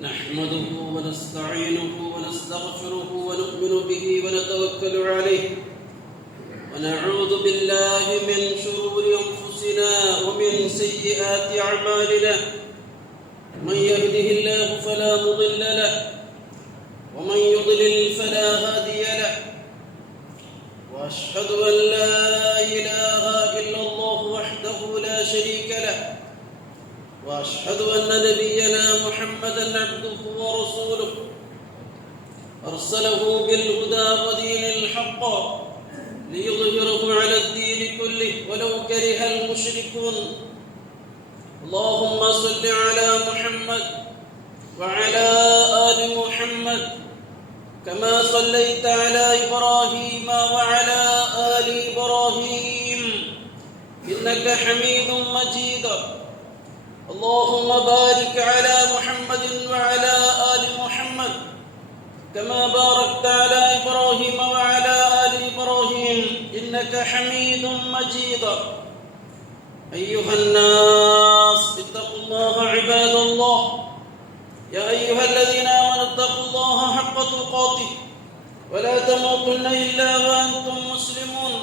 نحمده ونستعينه ونستغفره ونؤمن به ونتوكل عليه ونعوذ بالله من شرور أنفسنا ومن سيئات أعمالنا من يهده الله فلا مضل له ومن يضلل فلا هادي له وأشهد أن لا إله إلا الله وحده لا شريك له وأشهد أن نبينا محمدًا عبده ورسوله أرسله بالهدى ودين الحق ليظهره على الدين كله ولو كره المشركون اللهم صل على محمد وعلى آل محمد كما صليت على إبراهيم وعلى آل إبراهيم إنك حميد مجيد اللهم بارك على محمد وعلى آل محمد كما باركت على إبراهيم وعلى آل إبراهيم إنك حميد مجيد أيها الناس اتقوا الله عباد الله يا أيها الذين آمنوا اتقوا الله حق تقاته ولا تموتن إلا وأنتم مسلمون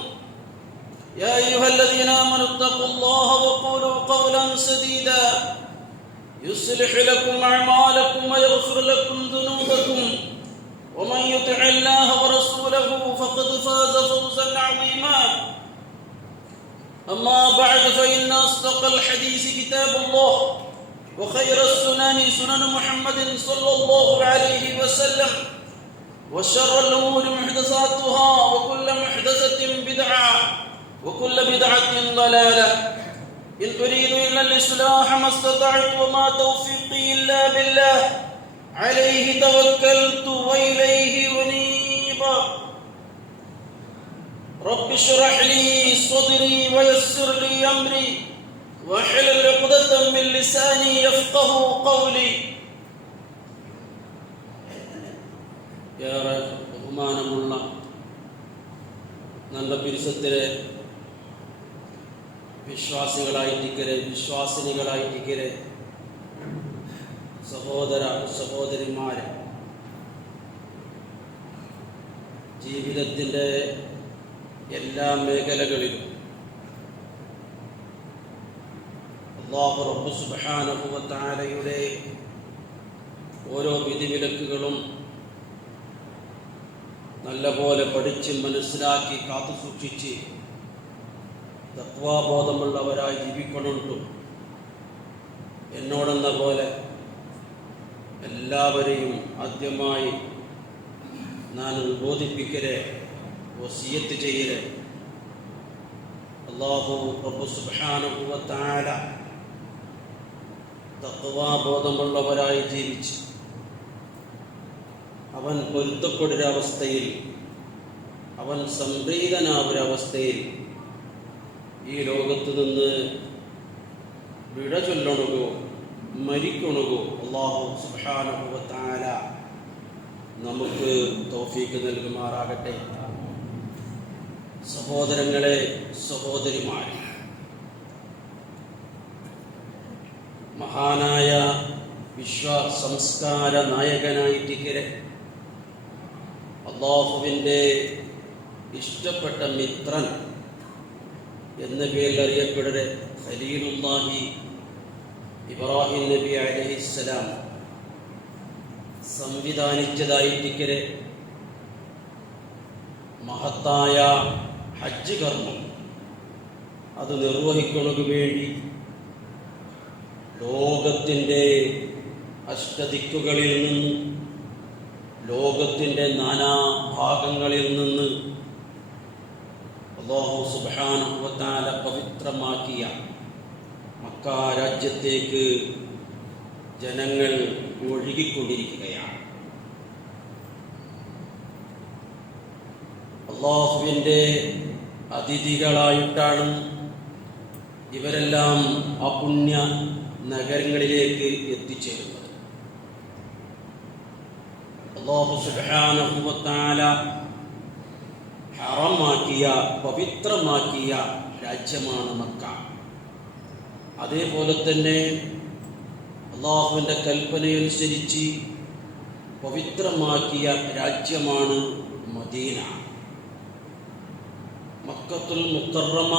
يا أيها الذين آمنوا اتقوا الله وقولوا قولا سديدا يصلح لكم أعمالكم ويغفر لكم ذنوبكم ومن يطع الله ورسوله فقد فاز فوزا عظيما أما بعد فإن أصدق الحديث كتاب الله وخير السنن سنن محمد صلى الله عليه وسلم وشر الأمور محدثاتها وكل محدثة بدعة وكل بدعة ضلالة إن أريد إلا الإصلاح ما استطعت وما توفيقي إلا بالله عليه توكلت وإليه أنيب رب اشرح لي صدري ويسر لي أمري واحلل عقدة من لساني يفقه قولي يا رب ബഹുമാനമുള്ള നല്ല പിരിസത്തിലെ വിശ്വാസികളായിട്ടിക്കരെ വിശ്വാസിനികളായിട്ടിക്കരെ സഹോദര സഹോദരിമാരെ, ജീവിതത്തിൻ്റെ എല്ലാ മേഖലകളിലും അല്ലാഹു റബ്ബ് സുബ്ഹാനഹു വ തആലയുടെ ഓരോ വിധിവിലക്കുകളും നല്ലപോലെ പഠിച്ച് മനസ്സിലാക്കി കാത്തു സൂക്ഷിച്ച് തഖ്വാബോധമുള്ളവരായി ജീവിക്കണുണ്ട്. എന്നോടെന്ന പോലെ എല്ലാവരെയും ആദ്യമായി ഞാൻ ഉദ്ബോധിപ്പിക്കരെ, വസിയത്ത് ചെയ്യരെ. അല്ലാഹു റബ്ബ് സുബ്ഹാനഹു വ തആല തഖ്വാബോധമുള്ളവരായി ജീവിച്ച് അവൻ പൊരുത്തപ്പെടുന്നൊരവസ്ഥയിൽ, അവൻ സംപ്രീതനാവുന്നൊരവസ്ഥയിൽ ഈ ലോകത്ത് നിന്ന് വിട ചൊല്ലണകോ മരിക്കണകോ അല്ലാഹു സുബ്ഹാനഹു വ തആല നമുക്ക് തൗഫീഖ് നൽകുമാറാകട്ടെ. സഹോദരങ്ങളെ, സഹോദരിമാരെ, മഹാനായ വിശ്വ സംസ്കാര നായകനായിട്ടിക്കരെ അല്ലാഹുവിൻ്റെ ഇഷ്ടപ്പെട്ട മിത്രൻ എന്ന പേരിൽ അറിയപ്പെടുന്ന ഖലീലുല്ലാഹി ഇബ്രാഹിം നബി അലൈഹിസ്സലാം സംവിധാനിച്ചതായിട്ടിക്കരെ മഹത്തായ ഹജ്ജ് കർമ്മം അത് നിർവഹിക്കുന്നതിനു വേണ്ടി ലോകത്തിൻ്റെ അഷ്ടദിക്കുകളിൽ നിന്ന്, ലോകത്തിൻ്റെ നാനാഭാഗങ്ങളിൽ നിന്ന് അല്ലാഹു സുബ്ഹാനഹു വ തആല പവിത്രമാക്കിയ മക്ക രാജ്യത്തേക്ക് ജനങ്ങൾ ഒഴുകിക്കൊണ്ടിരിക്കുകയാണ്. അല്ലാഹുവിൻ്റെ അതിഥികളായിട്ടാണ് ഇവരെല്ലാം ആ പുണ്യ നഗരങ്ങളിലേക്ക് എത്തിച്ചേരുന്നത്. അല്ലാഹു സുബ്ഹാനഹു വ തആല ഹറമാക്കിയ, അള്ളാഹുവിൻ്റെ കൽപ്പനയനുസരിച്ച് പവിത്രമാക്കിയ രാജ്യമാണ് മദീന. മക്കത്തുൽ മുക്കറമ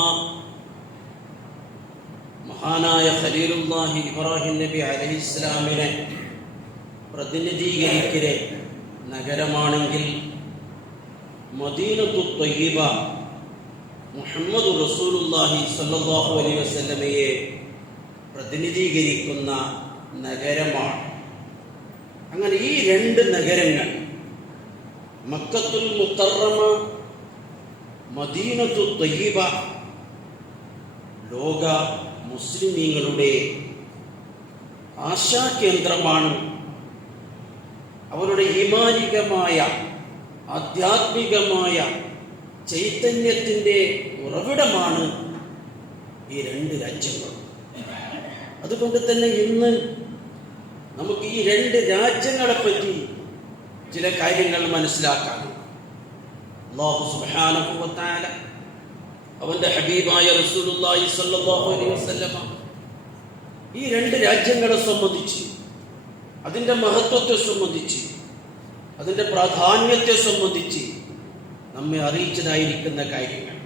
മഹാനായ ഖലീലുല്ലാഹി ഇബ്രാഹിം നബി അലൈഹിസ്സലാമിനെ പ്രതിനിധീകരിക്കുന്ന നഗരമാണെങ്കിൽ, മദീനത്തു ത്വയ്യിബ മുഹമ്മദ് റസൂലുള്ളാഹി സ്വല്ലല്ലാഹു അലൈഹി വസല്ലമയെ പ്രതിനിധീകരിക്കുന്ന നഗരമാണ്. അങ്ങനെ ഈ രണ്ട് നഗരങ്ങൾ, മക്കത്തുൽ മുക്കറമ, മദീനത്തു ത്വയ്യിബ, ലോക മുസ്ലിമീങ്ങളുടെ ആശാകേന്ദ്രമാണ്. അവരുടെ ഈമാനികമായ ആധ്യാത്മികമായ ചൈതന്യത്തിൻ്റെ ഉറവിടമാണ് ഈ രണ്ട് രാജ്യങ്ങൾ. അതുകൊണ്ട് തന്നെ ഇന്ന് നമുക്ക് ഈ രണ്ട് രാജ്യങ്ങളെപ്പറ്റി ചില കാര്യങ്ങൾ മനസ്സിലാക്കാം. അല്ലാഹു സുബ്ഹാനഹു വ തആല അവൻ്റെ ഹബീബായ റസൂലുള്ളാഹി സ്വല്ലല്ലാഹു അലൈഹി വസല്ലമ ഈ രണ്ട് രാജ്യങ്ങളെ സംബന്ധിച്ച്, അതിൻ്റെ മഹത്വത്തെ സംബന്ധിച്ച്, അതിൻ്റെ പ്രാധാന്യത്തെ സംബന്ധിച്ച് നമ്മെ അറിയിച്ചതായിരിക്കുന്ന കാര്യങ്ങൾ,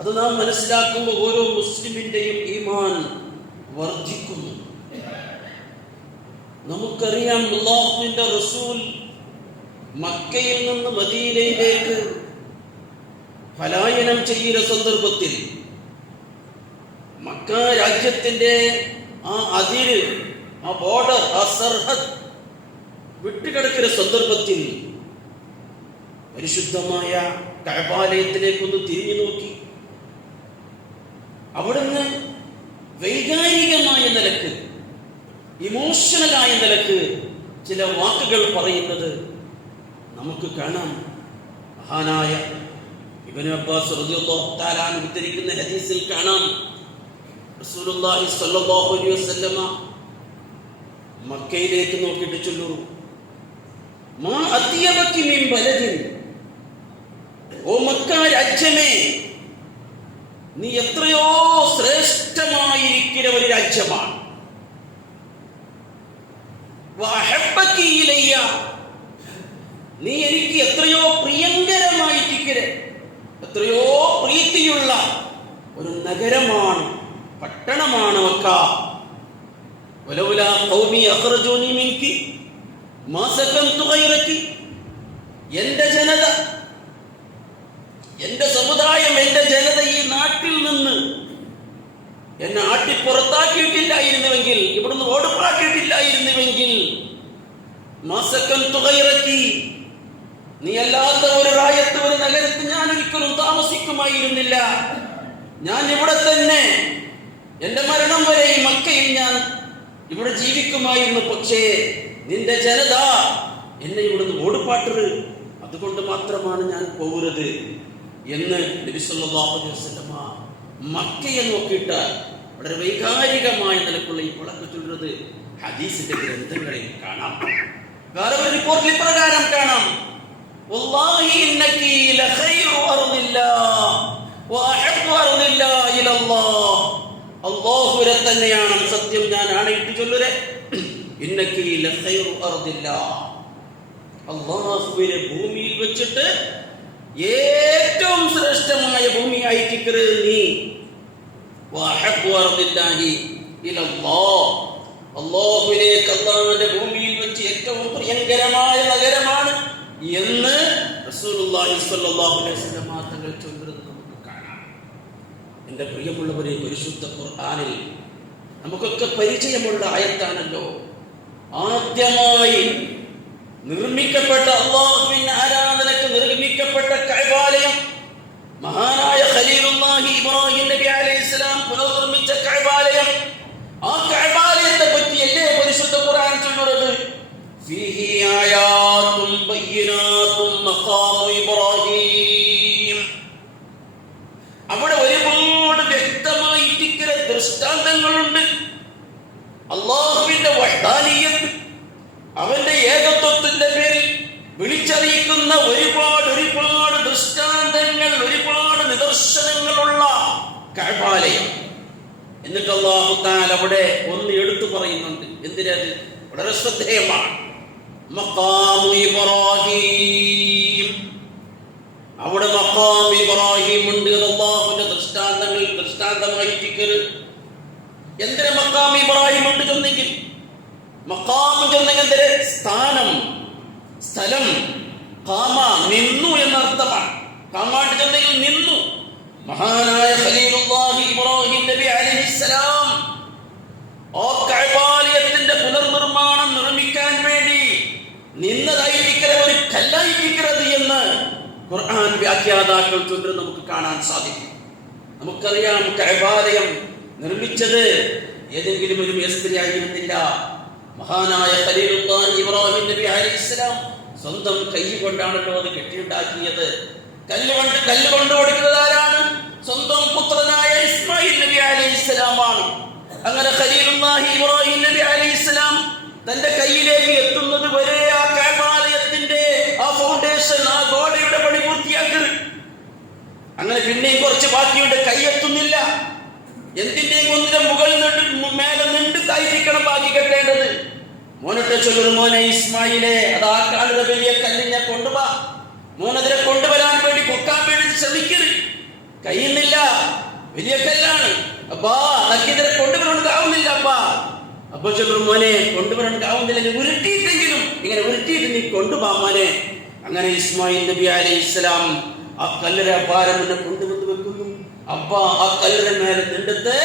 അത് നാം മനസ്സിലാക്കുമ്പോൾ ഓരോ മുസ്ലിമിൻ്റെയും ഈമാൻ വർദ്ധിക്കുന്നു. നമുക്കറിയാം, അല്ലാഹുവിൻ്റെ റസൂൽ മക്കയിൽ നിന്ന് മദീനയിലേക്ക് പലായനം ചെയ്യുന്ന സന്ദർഭത്തിൽ, മക്ക രാജ്യത്തിൻ്റെ ആ അതിര്, ആ ബോർഡർ, ആ സർഹദ് വിട്ടുകിടക്കുന്ന സന്ദർഭത്തിൽ പരിശുദ്ധമായ കഅബാലയത്തിലേക്കൊന്ന് തിരിഞ്ഞു നോക്കി. അവിടുന്ന് വൈകാരികമായ നിലക്ക്, ഇമോഷണലായ നിലക്ക് ചില വാക്കുകൾ പറയുന്നത് നമുക്ക് കാണാം. മഹാനായ ഇബ്നു അബ്ബാസ് റളിയല്ലാഹു തആല അൻഹു ഉദ്ധരിക്കുന്ന ഹദീസിൽ കാണാം, റസൂലുള്ളാഹി സ്വല്ലല്ലാഹു അലൈഹി വസല്ലമ മക്കയിലേക്ക് നോക്കിയിട്ട് ചൊല്ലുന്നു, മാ അത്യബകി മിൻ ബലദിൻ, ഓ മക്ക രാജ്യമേ, നീ എത്രയോ ശ്രേഷ്ഠമായിരിക്കുന്ന ഒരു രാജ്യമാണ്. വഅഹബ്ബകി ഇലയ്യ, നീ എനിക്ക് എത്രയോ പ്രിയങ്കരമായിരിക്കുന്ന, എത്രയോ പ്രീതിയുള്ള ഒരു നഗരമാണ്, പട്ടണമാണ് മക്ക. വലൗലാ ഖൗമി അഖ്റജൂനി മിൻകി മാ സകൻതു ഗൈറകി, എൻ്റെ ജനത, എൻ്റെ സമുദായം, എൻ്റെ ജനത ഈ നാട്ടിൽ നിന്ന് എന്നെ ആട്ടിപ്പുറത്താക്കിയിട്ടില്ലായിരുന്നുവെങ്കിൽ, ഇവിടുന്ന് ഓടിപ്പാക്കിയിട്ടില്ലായിരുന്നുവെങ്കിൽ, മാ സകൻതു ഗൈറകി, നീ അല്ലാത്ത ഒരു റായത്ത്, ഒരു നഗരത്തിൽ ഞാൻ ഒരിക്കലും താമസിക്കുമായിരുന്നില്ല. ഞാൻ ഇവിടെ തന്നെ എൻ്റെ മരണം വരെ ഈ മക്കയിൽ ഞാൻ ഇവിടെ ജീവിക്കുമായിരുന്നു. പക്ഷേ നിന്റെ ജനത എന്നെ ഇവിടുന്ന് ഓടുപാട്ടത്, അതുകൊണ്ട് മാത്രമാണ് ഞാൻ പോകുന്നത് എന്ന് നബി സല്ലല്ലാഹു അലൈഹി വസല്ലമ മക്കയെ നോക്കിയിട്ട് വളരെ വൈകാരികമായ നിലക്കുള്ള ഈ വിളക്ക് ചൊല്ലുന്നത് ഹദീസിന്റെ ഗ്രന്ഥങ്ങളിൽ കാണാം. വേറെ ഒരു റിപ്പോർട്ടിൽ പ്രകാരം കാണാം, വല്ലാഹി ഇന്നകി ലഖൈറു അർദില്ലാഹ് വഅഹബ്ബു അർദില്ലാഹി ഇലല്ലാഹ്, അല്ലാഹുവിനെ തന്നെയാണ് സത്യം ഞാൻ ആണയിട്ട് ചൊല്ലുരെ, ഇന്നകി ലഖൈറു അർദില്ലാഹ്, അല്ലാഹുവിനെ ഭൂമിയിൽ വെച്ചിട്ട് ഏറ്റവും ശ്രേഷ്ഠമായ ഭൂമിയായിരിക്കരുത് നീ. വഅഹബ്ബു അർദില്ലാഹി ഇലല്ലാഹ്, അല്ലാഹുവിലേക്ക്, അല്ലാഹുവിന്റെ ഭൂമിയിൽ വെച്ച് ഏറ്റവും പ്രിയങ്കരമായ നഗരമാണ് എന്ന് റസൂലുള്ളാഹി സ്വല്ലല്ലാഹു അലൈഹി വസല്ലം തങ്ങൾ ചൊല്ലുന്നത് നമുക്ക് കാണാം. എൻ്റെ പ്രിയമുള്ളവരെ, പരിശുദ്ധ ഖുർആനിൽ നമുക്കൊക്കെ പരിചയമുള്ള ആയത്താണല്ലോ. ആദ്യമായി നിർമ്മിക്കപ്പെട്ട, അല്ലാഹുവിന്റെ ആരാധനയ്ക്ക് നിർമ്മിക്കപ്പെട്ട കഅബാലയം, മഹാനായ ഖലീലുല്ലാഹി ഇബ്രാഹിം നബി അലൈഹിസ്സലാം പുനർനിർമ്മിച്ച കഅബാലയം, ആ കഅബാലയത്തെ പറ്റിയല്ലേ പരിശുദ്ധ ഖുർആൻ ചൊല്ലുന്നത്, ഫീഹി ആയാതും ബയ്യിനാതും മഖാമു ഇബ്രാഹിം. അവിടെ ഒരുപാട് വ്യക്തമായിരിക്കുന്ന ദൃഷ്ടാന്തങ്ങളുണ്ട്. അല്ലാഹുവിന്റെ വഹ്ദാനിയത്ത്, അവന്റെ ഏകത്വത്തിന്റെ പേരിൽ വിളിച്ചറിയിക്കുന്ന ഒരുപാട് ദൃഷ്ടാന്തങ്ങൾ, ഒരുപാട് നിദർശനങ്ങളുള്ള കഅബാലയം. എന്നിട്ട് അല്ലാഹു തആല അവിടെ ഒന്ന് എടുത്തു പറയുന്നുണ്ട്. എന്തിനത്? വളരെ ശ്രദ്ധേയമാണ്. മഖാമു ഇബ്രാഹിം. അവിടെ മഖാം ഇബ്രാഹിം ഉണ്ട്. അല്ലാഹുവിന്റെ ദൃഷ്ടാന്തമായിരിക്കരുത്. എന്തിന് മഖാം ഇബ്രാഹിം ഉണ്ട് ചെന്നെങ്കിൽ? മഖാം ചെന്നെങ്കിൽ എന്തിന്? സ്ഥാനം, സ്ഥലം. ഖാമ നിന്നു എന്നർത്ഥമാണ്. ഖാമാട്ട് ചെന്നെങ്കിൽ നിന്നു. മഹാനായ ഖലീലുല്ലാഹി ഇബ്രാഹിം നബി അലൈഹിസ്സലാം ആ കഅബാലയത്തിന്റെ പുനർനിർമ്മാണം നിർമ്മിക്കാൻ വേണ്ടി നിന്നതായിരിക്കുന്നത് ഒരു കല്ലായിരിക്കുന്നത് എന്ന് ഖുർആൻ വ്യാഖ്യാതാക്കൾ ചൊല്ലുന്നത് നമുക്ക് കാണാൻ സാധിക്കും. നമുക്കറിയാം, കഅബാലയം നിർമ്മിച്ചത് ഏതെങ്കിലും ഒരു മേസ്ത്രി ആയിരുന്നില്ല. മഹാനായ ഖലീലുല്ലാഹി ഇബ്രാഹിം നബി അലൈഹിസ്സലാം സ്വന്തം കൈ കൊണ്ടാണല്ലോ അത് കെട്ടിയുണ്ടാക്കിയത്. കല്ല് കൊണ്ട് കൊടുക്കുന്നത് ആരാണ്? സ്വന്തം പുത്രനായ ഇസ്മായിൽ നബി അലൈഹിസ്സലാമാണ്. അങ്ങനെ ഖലീലുല്ലാഹി ഇബ്രാഹിം നബി അലൈഹിസ്സലാം തന്റെ കയ്യിലേക്ക് എത്തുന്നത് വരെ ആ കഅബാലയത്തിന്റെ ആ ഫൗണ്ടേഷൻ, ആ ഗോഡയുടെ പണി പൂർത്തിയാക്കി. അങ്ങനെ പിന്നെയും കുറച്ച് ബാക്കിയുണ്ട്, കൈയെത്തുന്നില്ല. എന്തിന്റെയും ഒന്നിന്റെ മുകളിൽ മേലെ നിന്നിട്ടായിരിക്കണം ബാക്കി കെട്ടേണ്ടത്. മോനത്തെ ചൊല്ലുന്നു, മോനെ ഇസ്മായിലെ, അതാ കാണുന്ന വലിയ കല്ലിനെ കൊണ്ടുവാ. മോനതിനെ കൊണ്ടുവരാൻ വേണ്ടി പൊക്കാൻ വേണ്ടി ശ്രമിക്കരുത്. കഴിയുന്നില്ല, വലിയ കല്ലാണ്. അപ്പാ നക്കിതിനെ കൊണ്ടുവരാനാവുന്നില്ല. അപ്പൊ ചൊല്ലും, മോനെ കൊണ്ടുവരാനാവുന്നില്ല, ഉരുട്ടിയിട്ടെങ്കിലും ഇങ്ങനെ ഉരുട്ടിയിട്ട് നീ കൊണ്ടുപോകാൻ മോനെ. അങ്ങനെ ഇസ്മായിൽ നബി അലൈഹിസ്സലാം ആ കല്ലിനെ ഭാരം കൊണ്ടുവന്ന് വെക്കുന്നു. അപ്പ ആ കല്ലിന് മേലെ നിന്നിട്ട്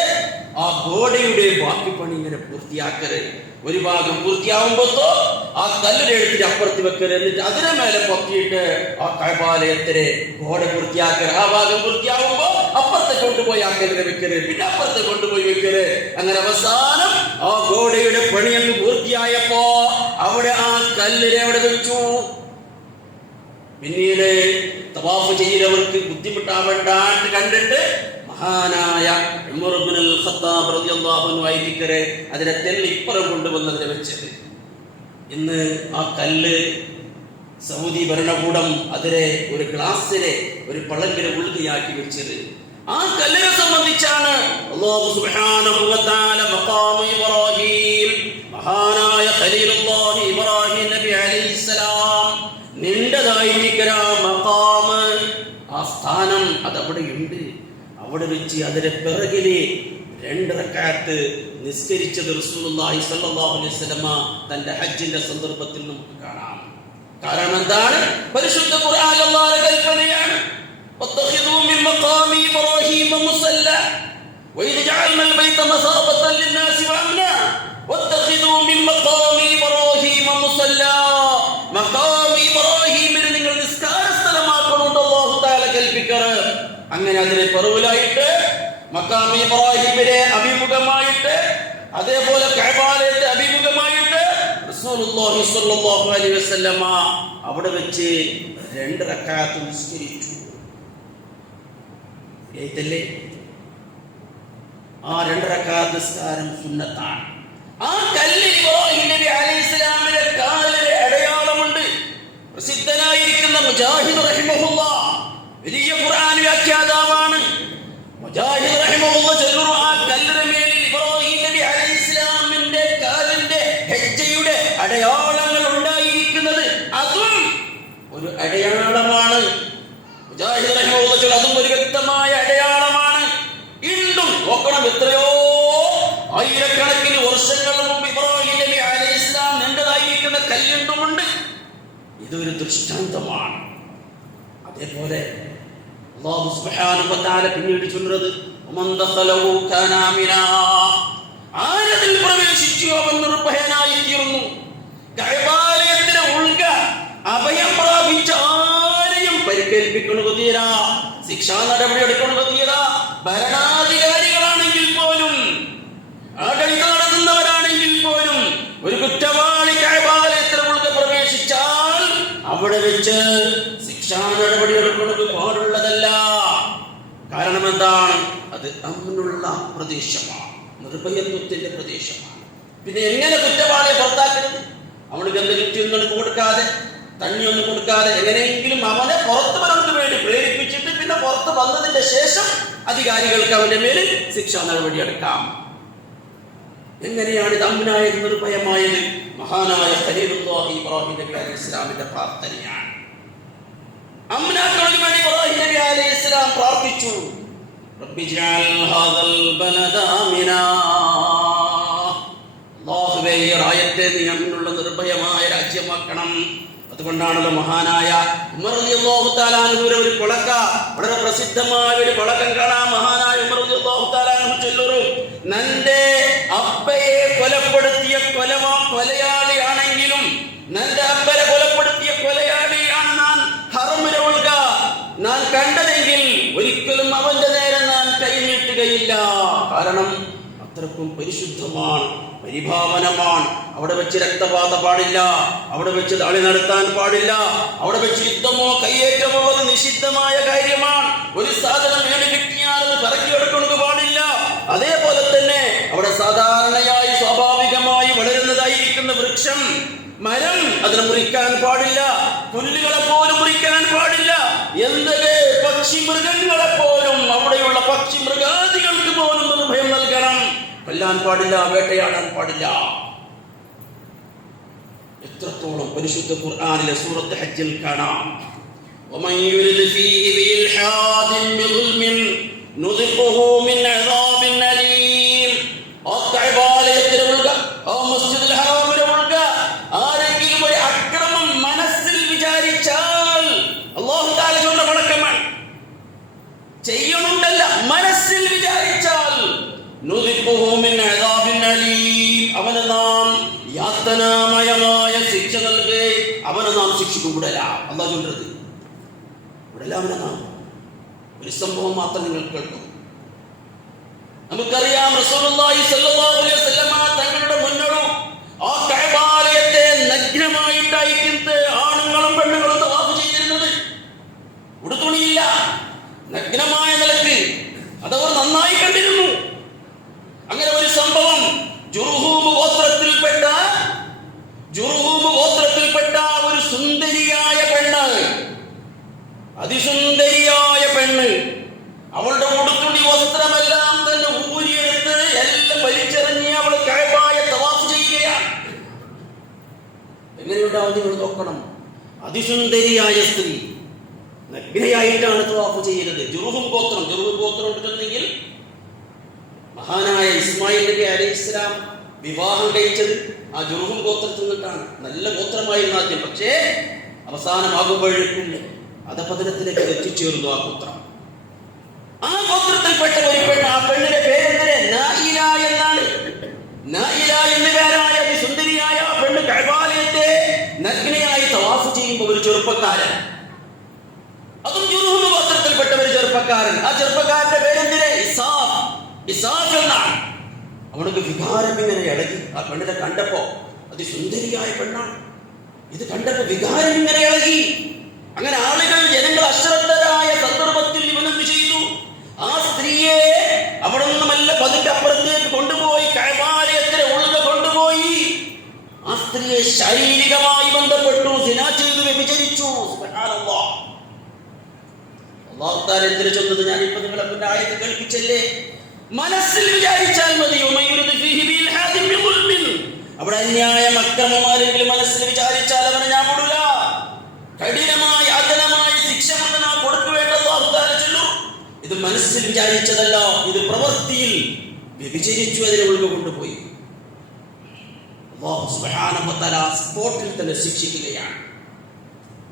ആ ഗോഡയുടെ ബാക്കി പണി ഇങ്ങനെ പൂർത്തിയാക്കരുത്. ഒരു ഭാഗം പൂർത്തിയാവുമ്പോ ആ കല്ലിനെ എടുത്തിട്ട് അപ്പുറത്ത് വെക്കരുത്. എന്നിട്ട് അതിനെ മേലെ പൊക്കിയിട്ട് ആ കഅബാലയത്തിലെ ഗോഡ പൂർത്തിയാക്കരുത്. ആ ഭാഗം പൂർത്തിയാവുമ്പോ അപ്പുറത്തെ കൊണ്ടുപോയി ആ കല്ലിനെ വെക്കരുത്, പിന്നെ അപ്പുറത്തെ കൊണ്ടുപോയി വെക്കരുത്. അങ്ങനെ അവസാനം ആ ഗോഡയുടെ പണി അങ്ങ് പൂർത്തിയായപ്പോ അവിടെ ആ കല്ലിനെ അവിടെ വെച്ചു. പിന്നീട് തവാഫ് ചെയ്യുന്നവർക്ക് ബുദ്ധിമുട്ടാവേണ്ടാണ്ട് കണ്ടിട്ട് മഹാനായ ഉമർ ഇബ്നുൽ ഖത്താബ് റളിയല്ലാഹു അൻഹു ആയിരിക്കരെ അതിനെ തെല്ലിപ്പുറം കൊണ്ടുവന്നതിനെ വെച്ചത്. ഇന്ന് ആ കല്ല് സൗദി ഭരണകൂടം അതിനെ ഒരു ഗ്ലാസ്സിലെ ഒരു പളങ്കിലെ ഉള്ളിയാക്കി വെച്ചത്. ആ കല്ലിനെ സംബന്ധിച്ചാണ് അല്ലാഹു സുബ്ഹാനഹു വ തആല മഖാം ഇബ്രാഹിം, മഹാനായ ഖലീലുല്ലാഹി ഇബ്രാഹിം നബി അലൈഹിസ്സലാം നിന്റേതായിരിക്കുന്ന മഖാം, ആ സ്ഥാനം അതവിടെയുണ്ട്. അവിടെ വെച്ച് അതിന്റെ പിറകിലെ 2 റക്അത്ത് നിസ്കരിച്ചത് റസൂലുള്ളാഹി സ്വല്ലല്ലാഹു അലൈഹി വസല്ലമ തന്റെ ഹജ്ജിന്റെ സന്ദർഭത്തിൽ നമുക്ക് കാണാം. കാരണം എന്താണ്? പരിശുദ്ധ ഖുർആൻ അല്ലാഹുവിന്റെ കൽപ്പനയാണ്. വത്തഖിദൂ മിൻ മഖാമി ഇബ്രാഹീമ മുസല്ല വഇദ് ജഅൽനൽ ബൈത മസാബതൻ ലിന്നാസി വഅംനാ വത്തഖിദൂ മിൻ മഖാമി ഇബ്രാഹീമ മുസല്ല. മഖാമി ഇബ്രാഹീമിനെ നിങ്ങൾ നിസ്കാര സ്ഥലമാക്കണമെന്ന് അല്ലാഹു തആല കൽപ്പിക്കാറ്. അങ്ങനെ അതിനെ പറവലായിട്ട് മഖാമി ഇബ്രാഹീമിനെ അഭിമുഖമായിട്ട്, അതേപോലെ കഅബാലയത്തെ അഭിമുഖമായിട്ട് റസൂലുള്ളാഹി സ്വല്ലല്ലാഹു അലൈഹി വസല്ലമ അവിടെ വെച്ച് 2 റക്അത്ത് നിസ്കരിച്ചു. ഏതല്ലേ ആ 2 റക്അത്ത് നിസ്കാരം സുന്നത്താണ്. ആ കല്ലിൽ ഇബ്രാഹിം നബി അലൈഹിസ്സലാമിന്റെ കാലിലെ അടയാളമുണ്ട്. പ്രസിദ്ധനായിരിക്കുന്ന മുജാഹിദ് റഹിമഹുല്ലാഹ് വലിയ ഖുർആൻ വ്യാഖ്യാതാവാണ്. മുജാഹിദ് റഹിമഹുല്ലാഹ് ചൊല്ലുന്നു, ആ കല്ലിന്റെ മേലിൽ ഇബ്രാഹിം നബി അലൈഹിസ്സലാമിന്റെ കാലിന്റെ ഹജ്ജയുടെ അടയാളങ്ങൾ ഉണ്ടായിരിക്കുന്നത് അതും ഒരു അടയാളമാണ്. മുജാഹിദ് റഹിമഹുല്ലാഹ് ചൊല്ലുന്നു, അതും ഒരു വ്യക്തമായ അടയാളമാണ്. വീണ്ടും നോക്കണം, എത്രയോ ആയിരക്കണക്കിന് വർഷങ്ങൾ മുമ്പ് ഇബ്രാഹിം നബി അലൈഹിസ്സലാം നിന്റേതായിരിക്കുന്ന കല്ലുണ്ടുമുണ്ട്. ഇതൊരു ദൃഷ്ടാന്തമാണ്. അതേപോലെ അല്ലാഹു സുബ്ഹാനഹു വ തആല പിന്നീട് ചൊല്ലുന്നത്, വമൻ ദഖലഹു കാന ആമിനാ, ആരതിൽ പ്രവേശിച്ചു അവൻ നിർഭയനായി തീർന്നു. കഅബാലയത്തിലെ ഉൾഗ അഭയം പ്രാപിച്ച ആരെയും പരിക്കേൽപ്പിക്കുന്നത് തീര, ശിക്ഷാ നടപടി എടുക്കുന്നത് തീര. ഭരണാധികാരികളാണെങ്കിൽ പോലും, ആഡളിതം നടത്തുന്നവരാണെങ്കിൽ പോലും, ഒരു കുറ്റവാളി കഅബാലയത്തിലെ ഉൾഗ പ്രവേശിച്ചാൽ അവിടെ വെച്ച് ശിക്ഷാ നടപടി എടുക്കുന്നത് പാടുള്ളതല്ല. കാരണം എന്താണ്? അത് അമ്നുള്ള പ്രദേശമാണ്, നിർഭയത്വത്തിന്റെ പ്രദേശമാണ്. പിന്നെ എങ്ങനെ കുറ്റവാളിയെ പുറത്താക്കരുത്? അവൾക്ക് എന്തെങ്കിലും കൊടുക്കാതെ, തണ്ണിയൊന്നും കൊടുക്കാതെ, എങ്ങനെയെങ്കിലും അവനെ പുറത്തു വരാൻ വേണ്ടി പ്രേരിപ്പിച്ചിട്ട് പിന്നെ പുറത്ത് വന്നതിന്റെ ശേഷം അധികാരികൾക്ക് അവന്റെ മേലിൽ ശിക്ഷാ നടപടി എടുക്കാം. എങ്ങനെയാണ് ഇത് അമ്നായത്, നിർഭയമായത്? മഹാനായ ഖലീലുല്ലാഹി ഇബ്രാഹിം നബി അലൈഹിസ്സലാമിന്റെ പ്രാർത്ഥനയാണ്. അമ്നാക്കൾക്ക് വേണ്ടി ഇബ്രാഹിം നബി അലൈഹിസ്സലാം പ്രാർത്ഥിച്ചു, റബ്ബി ജഅൽ ഹാദൽ ബലദ ആമിനാ. അല്ലാഹുവേ, ഈ റായത്തെ നീ അമ്നുള്ള നിർഭയമായ രാജ്യമാക്കണം. അതുകൊണ്ടാണല്ലോ മഹാനായ ഉമർ റളിയല്ലാഹു തആല അൻഹുവിന്റെ ഒരു കൊളക്ക, വളരെ പ്രസിദ്ധമായ ഒരു കൊളക്കം കാണാം. മഹാനായ ഉമർ റളിയല്ലാഹു തആല അൻഹു ചൊല്ലുന്നു, നന്റെ അപ്പയെ കൊലപ്പെടുത്തിയ കൊലയാളിയാണെങ്കിലും, നന്റെ അപ്പനെ കൊലപ്പെടുത്തിയ കൊലയാളിയാണ് ഞാൻ ഹറമിലെ ഉൾക ഞാൻ കണ്ടതെങ്കിൽ ഒരിക്കലും അവന്റെ നേരെ ഞാൻ കൈനീട്ടുകയില്ല. കാരണം അത്രക്കും പരിശുദ്ധമാണ്, പരിഭാവനമാണ്. അവിടെ വെച്ച് രക്തപാത പാടില്ല, അവിടെ വെച്ച് താളി നടത്താൻ പാടില്ല, അവിടെ വെച്ച് യുദ്ധമോ കയ്യേറ്റമോ അത് നിഷിദ്ധമായ കാര്യമാണ്. ഒരു സാധനം ഏട് കിട്ടിയാൽ അത് പറക്കിയെടുക്കുന്നത് പാടില്ല. അതേപോലെ തന്നെ അവിടെ സാധാരണയായി സ്വാഭാവികമായി വളരുന്നതായിരിക്കുന്ന വൃക്ഷം, മരം, അതിനെ മുറിക്കാൻ പാടില്ല. പുല്ലുകളെ പോലും മുറിക്കാൻ പാടില്ല. എന്തൊക്കെ പക്ഷി മൃഗങ്ങളെ പോലും, അവിടെയുള്ള പക്ഷി മൃഗാദികൾക്ക് പോലും നിർഭയം നൽകണം. കൊല്ലാൻ പാടില്ല, വേട്ടയാടാൻ പാടില്ല. എത്രത്തോളം പരിശുദ്ധ ഖുർആനിലെ സൂറത്ത് ഹജ്ജിൽ കാണാം, വമൻ യുരിദ് ഫീഹി ബിൽഹാദിൻ ബിദുൽമിൻ നുദിഖുഹു മിൻ അദാബിൻ അലീം. മസ്ജിദുൽ ഹറാമിലെ ഉൾക ആരെങ്കിലും ഒരു അക്രമം മനസ്സിൽ വിചാരിച്ചാൽ, അല്ലാഹു തആല ചൊന്ന വണക്കമാണ്, ചെയ്യണമെന്നല്ല, മനസ്സിൽ വിചാരിച്ചാൽ നുദിഖുഹു മിൻ അദാബിൻ അലീം, അവനെ നാം യാതനാമയമായ ശിക്ഷ നൽകേ, അവനെ നാം ശിക്ഷിക്കും. വിടല, അല്ലാഹു ചൊല്ലുന്നത് വിടല, അവനെ നാം. ഒരു സംഭവം മാത്രം നിങ്ങൾ കേൾക്കും. നമുക്കറിയാം, റസൂലുള്ളാഹി സ്വല്ലല്ലാഹു അലൈഹി വസല്ലമ തങ്ങളുടെ മുന്നോട് ആ കഅബാലയത്തെ നഗ്നമായിട്ടായിരിക്കും ആണുങ്ങളും പെണ്ണുങ്ങളും തവാഫ് ചെയ്തിരുന്നത്. ഉടുതുണിയില്ല, നഗ്നമായ നിലക്ക് അതവർ നന്നായി കണ്ടിരുന്നു. അങ്ങനെ ഒരു സംഭവം, ജുർഹൂം ഗോത്രത്തിൽപ്പെട്ട ഒരു സുന്ദരിയായ പെണ്ണ്, അതിസുന്ദരിയായ പെണ്ണ്, അവളുടെ ഉടുത്തുണി വസ്ത്രമെല്ലാം തന്നെ ഊരിയെടുത്ത് എല്ലാം വലിച്ചെറിഞ്ഞ് അവൾ കഅബയെ തവാഫ് ചെയ്യുകയാണ്. എങ്ങനെയുണ്ടാവും നിങ്ങൾ നോക്കണം. അതിസുന്ദരിയായ സ്ത്രീ നഗ്നയായിട്ടാണ് തവാഫ് ചെയ്യുന്നത്. ജുർഹൂം ഗോത്രം ഉണ്ടെങ്കിൽ മഹാനായ ഇസ്മായിൽ നബി അലൈഹിസ്സലാം വിവാഹം കഴിച്ചത് ആ ജുർഹൂം ഗോത്രത്തിൽ നിന്നിട്ടാണ്. നല്ല ഗോത്രമായിരുന്നു ആദ്യം, പക്ഷേ അവസാനമാകുമ്പോഴേക്കും അധപതനത്തിലേക്ക് എത്തിച്ചേർന്നു ആ ഗോത്രം. ആ ഗോത്രത്തിൽപ്പെട്ട ഒരു പെണ്ണ്, ആ പെണ്ണിന്റെ പേരെന്തിന്? നായില എന്നാണ്. നായില എന്ന പേരായ സുന്ദരിയായ പെണ്ണ് കഅബാലയത്തെ നഗ്നയായി തവാഫ് ചെയ്യുമ്പോൾ ഒരു ചെറുപ്പക്കാരൻ, അതും ജുർഹൂം ഗോത്രത്തിൽപ്പെട്ട ഒരു ചെറുപ്പക്കാരൻ, ആ ചെറുപ്പക്കാരന്റെ പേരെന്തിന്? ഇസാഫ് എന്നാണ്. അവനക്ക് വികാരം ഇങ്ങനെ ഇളകി. ആ പെണ്ണിനെ കണ്ടപ്പോ, അതിസുന്ദരിയായ പെണ്ണാണ്, ഇത് കണ്ടപ്പോ വികാരം ഇങ്ങനെ ഇളകി. അങ്ങനെ ജനങ്ങൾ അശ്രദ്ധരായ സന്ദർഭത്തിൽ ഇവനെന്ത് ചെയ്തു? ആ സ്ത്രീയെ അവിടെ നിന്നുമല്ല പതിന്റെ അപ്പുറത്തേക്ക് കൊണ്ടുപോയി കഅബാലയത്തിലെ ഉള്ളിൽ കൊണ്ടുപോയി ആ സ്ത്രീയെ ശാരീരികമായി ബന്ധപ്പെട്ടു, സിനാ ചെയ്തു, വ്യഭിചരിച്ചു. സുബ്ഹാനല്ലാഹ്. അല്ലാഹു തആല എന്തിനു ചൊന്നത്? ഞാനിപ്പോ നിങ്ങളെ മുന്നേ ആയത്ത് കേൾപ്പിച്ചല്ലേ. മനസ്സിൽ വിചാരിച്ചാൽ മതി. അവിടെ അന്യായം, അക്രമം ആരെങ്കിലും മനസ്സിൽ വിചാരിച്ചാൽ അവനെ ഞാൻ വിടില്ല. കഠിനമായ അകലമായ ശിക്ഷ കൊണ്ട് നാം കൊടുക്കുവേണ്ടത് അല്ലാഹു തആല ചൊല്ലു. ഇത് മനസ്സിൽ വിചാരിച്ചതല്ല, ഇത് പ്രവൃത്തിയിൽ വ്യഭിചരിച്ചു, അതിനെ ഉള്ളിൽ കൊണ്ടുപോയി. അല്ലാഹു സുബ്ഹാനഹു വ തആല സ്പോട്ടിൽ തന്നെ ശിക്ഷിക്കുകയാണ്.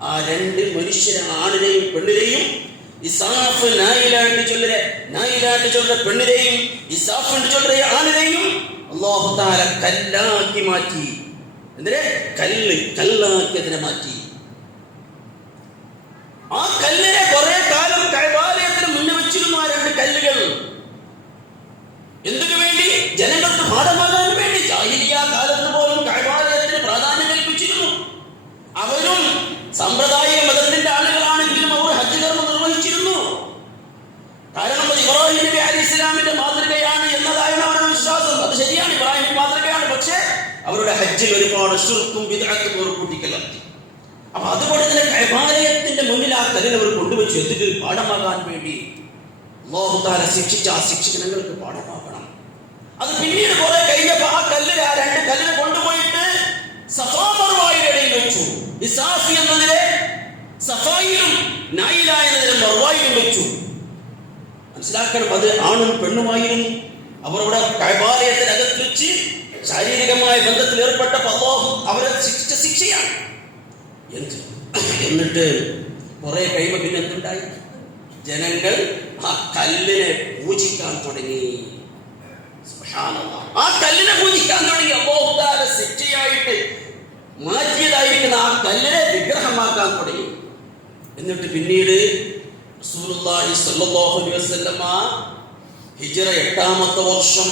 ആ രണ്ട് മനുഷ്യരെ, ആണിനെയും പെണ്ണിനെയും, ഇസാഫ് നായിലാണ്ട് ചൊല്ലുന്ന പെണ്ണിനെയും ഇസാഫ് ചൊല്ലുന്ന ആണിനെയും അല്ലാഹു തആല കല്ലാക്കി മാറ്റി. എന്തിനെ? കല്ലാക്കി അതിനെ മാറ്റി. ആ കല്ലിനെ കുറെ കാലം കഅബാലയത്തിന് മുന്നിൽ വെച്ചിരുന്നു. ആ രണ്ട് കല്ലുകൾ എന്തിനു വേണ്ടി? ജനങ്ങൾക്ക് പാഠമാകാൻ വേണ്ടി. ജാഹിലിയ്യ കാലത്ത് പോലും കഅബാലയത്തിന് പ്രാധാന്യം കൽപ്പിച്ചിരുന്നു. അവരും സമ്പ്രദായിക മതത്തിന്റെ ആളുകളാണെങ്കിലും അവർ ഹജ്ജ് കർമ്മം നിർവഹിച്ചിരുന്നു. കാരണം അത് ഇബ്രാഹിം നബി അലൈഹിസ്സലാമിന്റെ മാതൃകയാണ് എന്നതായിരുന്നു അവരുടെ വിശ്വാസം. അത് ശരിയാണ്, ഇബ്രാഹിം മാതൃകയാണ്. പക്ഷേ അവരുടെ ഹജ്ജിൽ ഒരുപാട് ശിർക്കും ബിദ്അത്തും അവർ കൂട്ടിക്കലർത്തി. അപ്പൊ അതുപോലെ തന്നെ കഅബാലയത്തിന്റെ മുന്നിൽ ആ കല്ലിനെ അവർ കൊണ്ടുവച്ചു. എന്തിന്? പാഠമാകാൻ വേണ്ടി. അല്ലാഹു തആല ശിക്ഷിച്ച ആ ശിക്ഷ നിങ്ങൾക്ക് പാഠമാക്കണം. അത് പിന്നീട് കുറെ കഴിഞ്ഞപ്പോ ആ രണ്ട് കല്ലിനെ കൊണ്ടുപോയിട്ട് സഫാ മർവായുടെ ഇടയിൽ വെച്ചു. ഇസാഫി എന്നതിലെ സഫായിലും നായില എന്നതിലെ മർവായിലും വെച്ചു. മനസ്സിലാക്കണം, അത് ആണും പെണ്ണുമായിരുന്നു. അവർ അവിടെ കഅബാലയത്തിനകത്ത് വെച്ച് ശാരീരികമായ ബന്ധത്തിൽ ഏർപ്പെട്ടപ്പോൾ അല്ലാഹു അവരെ ശിക്ഷിച്ച ശിക്ഷയാണ്. എന്നിട്ട് കുറെ കഴിയുമ്പോൾ പിന്നെ എന്തുണ്ടായി? ജനങ്ങൾ ആ കല്ലിനെ പൂജിക്കാൻ തുടങ്ങി. സുബ്ഹാനല്ലാഹ്, ആ കല്ലിനെ പൂജിക്കാൻ തുടങ്ങി. അല്ലാഹു തആല ശിക്ഷയായിട്ട് മാറ്റിയതായിരിക്കുന്ന ആ കല്ലിനെ വിഗ്രഹമാക്കാൻ തുടങ്ങി. എന്നിട്ട് പിന്നീട് റസൂലുള്ളാഹി സ്വല്ലല്ലാഹു അലൈഹി വസല്ലമ ഹിജ്റ 8ാമത്തെ വർഷം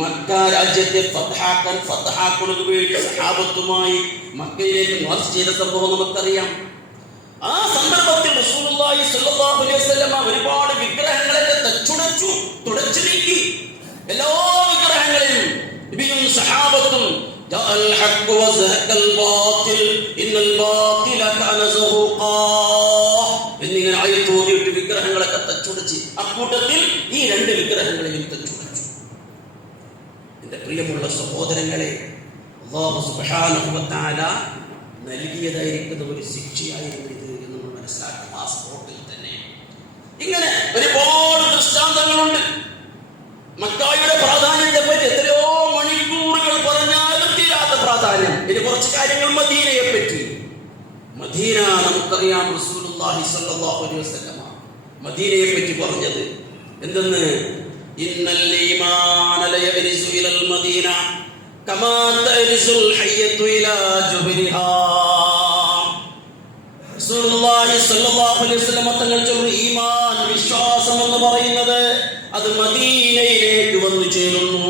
മക്ക രാജ്യത്തെ ഫതഹാക്കുന്നത് വേണ്ടി സഹാബത്തുമായി മക്കയിലേക്ക് മാർച്ച് ചെയ്ത സംഭവം നമുക്കറിയാം. ആ സന്ദർഭത്തിൽ റസൂലുള്ളാഹി സ്വല്ലല്ലാഹു അലൈഹി വസല്ലമ ഒരുപാട് വിഗ്രഹങ്ങളെ തുടച്ചു നീക്കി. എല്ലാ വിഗ്രഹങ്ങളെയും നബിയും സഹാബത്തും എന്നിങ്ങനെ ആയത്തോതിയിട്ട് വിഗ്രഹങ്ങളൊക്കെ തച്ചുടച്ച് അക്കൂട്ടത്തിൽ ഈ രണ്ട് വിഗ്രഹങ്ങളെയും തച്ചുടച്ചു. എന്റെ പ്രിയമുള്ള സഹോദരങ്ങളെ, അല്ലാഹു സുബ്ഹാനഹു വ തആല നൽകിയതായിരിക്കുന്ന ഒരു ശിക്ഷയായിരുന്നു ഇത് എന്ന് നമ്മൾ മനസ്സിലാക്കണം. ആ സ്പോട്ടിൽ തന്നെ ഇങ്ങനെ ഒരുപാട് ദൃഷ്ടാന്തങ്ങളുണ്ട്. മക്കായുടെ പ്രാധാന്യത്തെ പറ്റി എത്രയോ മണിക്കൂറുകൾ പറഞ്ഞാലും തീരാത്ത പ്രാധാന്യം. ഇനി കുറച്ച് കാര്യങ്ങൾ മദീനയെ പറ്റി. മദീന നമുക്കറിയാം, റസൂലുള്ളാഹി സ്വല്ലല്ലാഹു അലൈഹി വസല്ലമ മദീനയെ പറ്റി പറഞ്ഞത് എന്തെന്ന്? ഇന്നൽ ഈമാന ലയരിസു ഇലൽ മദീന കമാ തരിസുൽ ഹയ്യതു ഇലാ ജുഹരിഹാ. റസൂലുള്ളാഹി സ്വല്ലല്ലാഹു അലൈഹി വസല്ലമ തങ്ങൾ ചൊല്ലു, ഈമാൻ വിശ്വാസം എന്ന് പറയുന്നത് അത് മദീനയിലേക്ക് വന്നു ചേരുന്നു.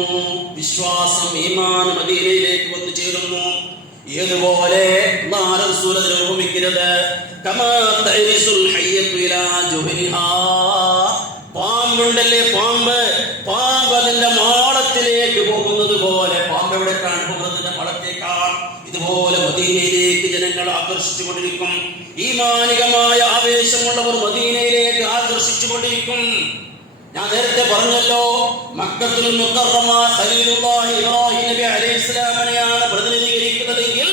വിശ്വാസം, ഈമാൻ മദീനയിലേക്ക് വന്നു ചേരുന്നു. ഏതുപോലെ റസൂൽ അതിനെ ഉപമിക്കുന്നത്, കമാ തരിസുൽ ഹയ്യതു ഇലാ ജുഹരിഹാ. പാമ്പുണ്ടല്ലേ, പാമ്പ് അതിന്റെ മാളത്തിലേക്ക് പോകുന്നത് പോലെ, പാമ്പ് എവിടേക്കാണ് പോകുന്നതിന്റെ മാളത്തേക്കാണ്. ഇതുപോലെ മദീനയിലേക്ക് ജനങ്ങൾ ആകർഷിച്ചുകൊണ്ടിരിക്കും. ഈമാനികമായ ആവേശമുള്ളവർ മദീനയിലേക്ക് ആകർഷിച്ചുകൊണ്ടിരിക്കും. ഞാൻ നേരത്തെ പറഞ്ഞല്ലോ, മക്കത്തുൽ മുക്കറമ ഖലീലുള്ളാഹി ഇബ്രാഹിം നബി അലൈഹിസ്സലാമിനെയാണ് പ്രതിനിധീകരിക്കുന്നതെങ്കിൽ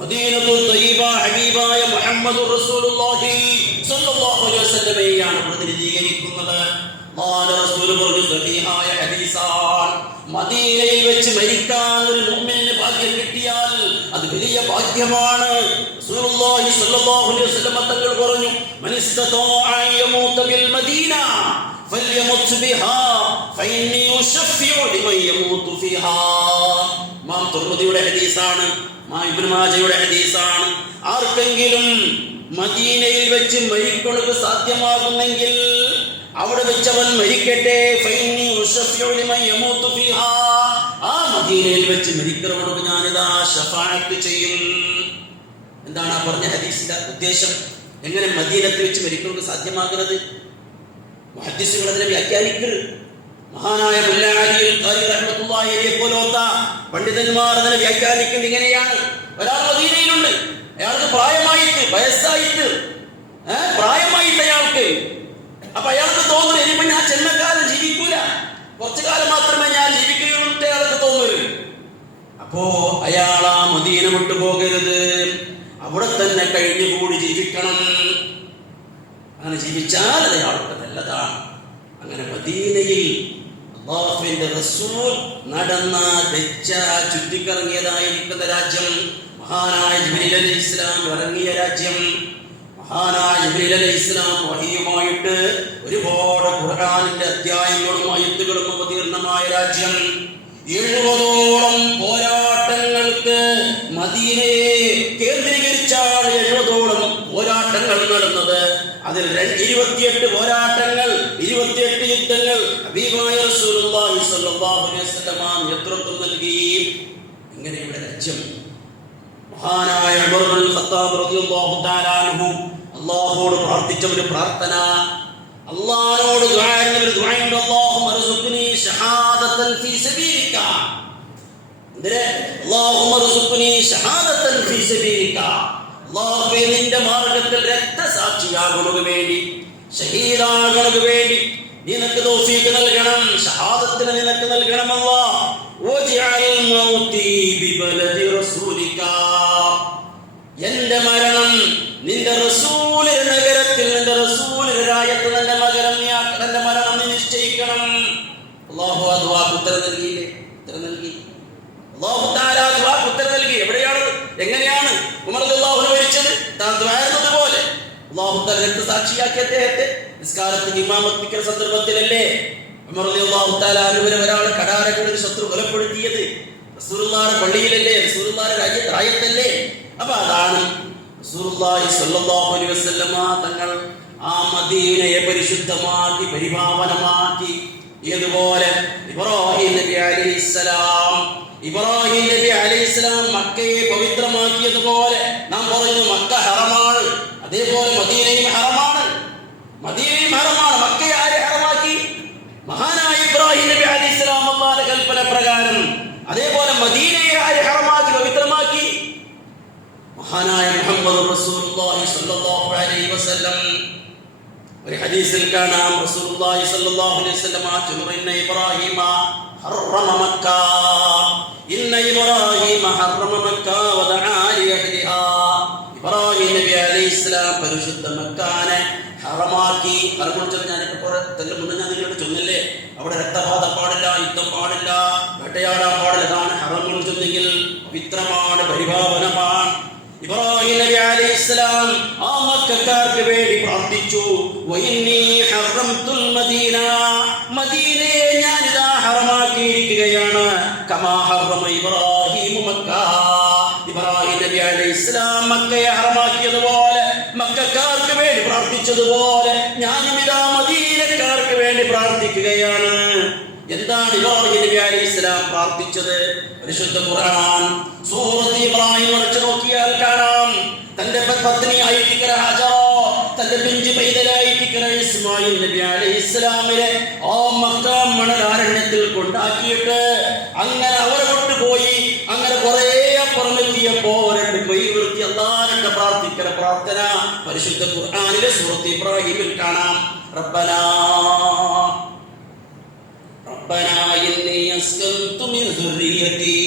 മദീനത്തുൽ തയ്യിബ ഹബീബായ മുഹമ്മദുർ റസൂലുള്ളാഹി സ്വല്ലല്ലാഹു അലൈഹി വസല്ലമയെയാണ് പ്രതിനിധീകരിക്കുന്നത്. റസൂൽ പറഞ്ഞു, സഹീഹായ ഹദീസാണ്, മദീനയിൽ വെച്ച് മരിക്കാൻ ഒരു മുഅ്മിനിന് ഭാഗ്യം കിട്ടിയാൽ അത് വലിയ ഭാഗ്യമാണ്. റസൂലുള്ളാഹി സ്വല്ലല്ലാഹു അലൈഹി വസല്ലമ തങ്ങൾ പറഞ്ഞു, മൻ ഇസ്തതാഅ യമൂത ബിൽ മദീന ഫൽയമത് ബിഹാ ഫഇന്നി ഉശഫിഉ ലിമൻ യമൂതു ഫിഹാ. ഇമാം തുർമുദിയുടെ ഹദീസാണ്, ഇമാം ഇബ്നു മാജയുടെ ഹദീസാണ്. ആർക്കെങ്കിലും മദീനയിൽ വെച്ച് മരിക്കുന്നത് സാധ്യമാകുന്നെങ്കിൽ അവിടെ വെച്ചവൻ മരിക്കട്ടെ. ഫഇന്നി ഉശഫിഉ ലിമൻ യമൂതു ഫിഹാ. ആ മദീനയിൽ വെച്ച് മരിക്കുന്നവർക്ക് ഞാനിതാ ശഫാഅത്ത് ചെയ്യും. എന്താണ് ആ പറഞ്ഞ ഹദീസിന്റെ ഉദ്ദേശം? എങ്ങനെ മദീനത്തിൽ വെച്ച് മരിക്കുന്നത് സാധ്യമാകുന്നത്? മുഹദ്ദിസുകൾ അതിനെ വ്യാഖ്യാനിക്കരുത്. മഹാനായ മുല്ല അലി ഖാരി റഹ്മത്തുള്ളാഹി അലൈഹി പോലത്തെ പണ്ഡിതന്മാർ അതിനെ വ്യാഖ്യാനിക്കുന്നത് ഇങ്ങനെയാണ്. ഒരാൾ മദീനയിലുണ്ട്, അയാൾക്ക് വയസ്സായിട്ട് അയാൾക്ക്. അപ്പൊ അയാൾക്ക് തോന്നുന്നു, ഇനിയിപ്പോ ഞാൻ ജന്മകാലം ജീവിക്കൂല, കുറച്ചു കാലം മാത്രമേ ഞാൻ ജീവിക്കുകയുള്ളൂ അയാൾക്ക് തോന്നരുത്. അപ്പോ അയാൾ ആ മദീന വിട്ടു പോകരുത്, അവിടെ തന്നെ കഴിഞ്ഞുകൂടി ജീവിക്കണം. അങ്ങനെ ജീവിച്ചാൽ അത് അയാൾക്ക് നല്ലതാണ്. അങ്ങനെ മദീനയിൽ അല്ലാഹുവിന്റെ റസൂൽ നടന്ന ചുറ്റിക്കറങ്ങിയതായിരിക്കുന്ന രാജ്യം, മഹാനായ ജിബ്രീൽ അലൈഹിസ്സലാം ഇറങ്ങിയ രാജ്യം, മഹാനായ ജിബ്രീൽ അലൈഹിസ്സലാം വഹിയുമായിട്ട് ഒരുപാട് ഖുർആനിന്റെ അധ്യായങ്ങളും ആയത്തുകളും അവതീർണമായ രാജ്യം. 70ഓളം പോരാട്ടങ്ങൾക്ക് മദീനയെ കേന്ദ്രീകരിച്ചാണ് 70ഓളം പോരാട്ടങ്ങൾ നടന്നത്. അതിൽ 28 പോരാട്ടങ്ങൾ, 28 യുദ്ധങ്ങൾ ഹബീബായ റസൂലുള്ളാഹി സ്വല്ലല്ലാഹു അലൈഹി വസല്ലം നേതൃത്വം നൽകി. ഇങ്ങനെ ഇവിടെ രാജ്യം മഹാനായ ഉമർ ഇബ്നുൽ ഖത്താബ് റളിയല്ലാഹു തആല അൻഹു അല്ലാഹുവോട് പ്രാർത്ഥിച്ച ഒരു പ്രാർത്ഥന, അല്ലാഹുവോട് ദുആ ചെയ്യുന്ന ഒരു ദുആയുണ്ട്, അല്ലാഹുമ്മ റസുഖ്നി ഷഹാദതൻ ഫീ സബീലിക. അല്ലാഹുമ്മ റസുഖ്നി ഷഹാദതൻ ഫീ സബീലിക. അല്ലാഹുവേ, നിന്റെ മാർഗ്ഗത്തിൽ രക്തസാക്ഷിയാകുന്നതിനു വേണ്ടി, ഷഹീദാകണക്ക് വേണ്ടി നിനക്ക് തൗഫീഖ് നൽകണം, ഷഹാദത്തിന് നിനക്ക് നൽകണം അല്ലാഹ്. വജഅൽ മൗതി ബിബലദി റസൂലിക, എന്റെ മരണം നിന്റെ റസൂലിന്റെ നഗരത്തിൽ, നിന്റെ റസൂലിന്റെ രാജ്യത്ത് നിന്റെ മരണം നീ നിശ്ചയിക്കണം. അല്ലാഹു ആ ദുആക്ക് ഉത്തരം നൽകിയില്ലേ? ഉത്തരം നൽകി. അല്ലാഹു തആല ആ ദുആക്ക് ഉത്തരം നൽകി. എവിടെയാണ്, എങ്ങനെയാണ് ഉമർ റളിയല്ലാഹു അൻഹു മരിച്ചത്? താൻ ദുആയിരുന്നത് പോലെ അല്ലാഹു തആല രക്തസാക്ഷിയാക്കി അദ്ദേഹത്തെ നിസ്കാരത്തിന് ഇമാമത്തിക്കുന്ന സന്ദർഭത്തിലല്ലേ ഉമർ റളിയല്ലാഹു തആല അൻഹുവിനെ ഒരാൾ കടാരകളിൽ ശത്രു കൊലപ്പെടുത്തിയത്? റസൂലുള്ളാഹിയുടെ പള്ളിയിലല്ലേ, റസൂലുള്ളാഹിയുടെ രാജ്യത്തല്ലേ? അപ്പൊ അതാണ് റസൂലുള്ളാഹി സ്വല്ലല്ലാഹു അലൈഹി വസല്ലമ തങ്ങൾ ആ മദീനയെ പരിശുദ്ധമാക്കി പരിപാവനമാക്കി. ഇതുപോലെ ഇബ്രാഹിം നബി അലൈഹിസ്സലാം മക്കയെ പവിത്രമാക്കിയതുപോലെ നാം പറയുന്നു മക്ക ഹറമാണ്, അതേപോലെ മദീനയും ഹറമാണ്. മക്കയെ ആരെ ഹറമാക്കി? മഹാനായ ഇബ്രാഹിം നബി അലൈഹിസ്സലാം അല്ലാഹുവിന്റെ കൽപ്പന പ്രകാരം. അതേപോലെ മദീനയെ ആരെ ഹറമാക്കി, പവിത്രമാക്കി? മഹാനായ മുഹമ്മദ് റസൂലുള്ളാഹി സ്വല്ലല്ലാഹു അലൈഹി വസല്ലം. ഒരു ഹദീസിൽ കാണാം റസൂലുള്ളാഹി സ്വല്ലല്ലാഹു അലൈഹി വസല്ലം ഇന്ന ഇബ്രാഹിമ ഹറമ മക്ക, ഇന്ന ഇബ്രാഹിമ ഹറമ മക്ക വദആ ലിഅഹ്ലിഹാ. ഇബ്രാഹിം നബി അലൈഹിസ്സലാം പരിശുദ്ധ മക്കാനെ ഹറമാക്കി. ഹറമുൾച്ചത് ഞാനിപ്പോ മുന്നേ ഞാൻ നിങ്ങളോട് ചൊന്നില്ലേ, അവിടെ രക്തപാതം പാടില്ല, യുദ്ധം പാടില്ല, വേട്ടയാടാൻ പാടില്ല. അതാണ് ഹറമുൾ ചൊന്നെങ്കിൽ പവിത്രമാണ്, പരിപാവനമാണ്. ഇബ്രാഹിം നബി അലൈഹിസ്സലാം ആ മക്കക്കാർക്ക് വേണ്ടി പ്രാർത്ഥിച്ചു. വഇന്നി ഹറംതുൽ മദീന, മദീനയെ ഞാൻ ഇതാ ഹറമാക്കിയിരിക്കുകയാണ്. കമാ ഹറമ ഇബ്രാഹിം മക്ക, ഇബ്രാഹിം നബി അലൈഹിസ്സലാം മക്കയെ ഹറമാക്കിയതുപോലെ, മക്കക്കാർക്ക് വേണ്ടി പ്രാർത്ഥിച്ചതുപോലെ ഞാനും ഇതാ മദീനക്കാർക്ക് വേണ്ടി പ്രാർത്ഥിക്കുകയാണ്. എന്താണ് ഇബ്രാഹിം നബി അലൈഹിസ്സലാം പ്രാർത്ഥിച്ചത്? പരിശുദ്ധ ഖുർആൻ സൂറത്ത് ഇബ്രാഹിം മറിച്ച് നോക്കിയാൽ കാണാം, തന്റെ പത്നിയായിരിക്കുന്ന ഹാജറ, തന്റെ പിഞ്ചു പൈതലായിരിക്കുന്ന ഇസ്മായിൽ നബി അലൈഹിസ്സലാമിനെ ആ മക്ക മണലാരണ്യത്തിൽ കൊണ്ടാക്കിയിട്ട് അങ്ങനെ അവരെ കൊണ്ടുപോയി. അങ്ങനെ കുറെ അപ്പുറമെത്തിയപ്പോ രണ്ട് കൈ ഉയർത്തി അല്ലാഹുവിനെ പ്രാർത്ഥിക്കുന്ന പ്രാർത്ഥന പരിശുദ്ധ ഖുർആനിലെ സൂറത്ത് ഇബ്രാഹിമിൽ കാണാം. റബ്ബനാ ഇന്നി അസ്കൻതു മിൻ ദുർരിയതി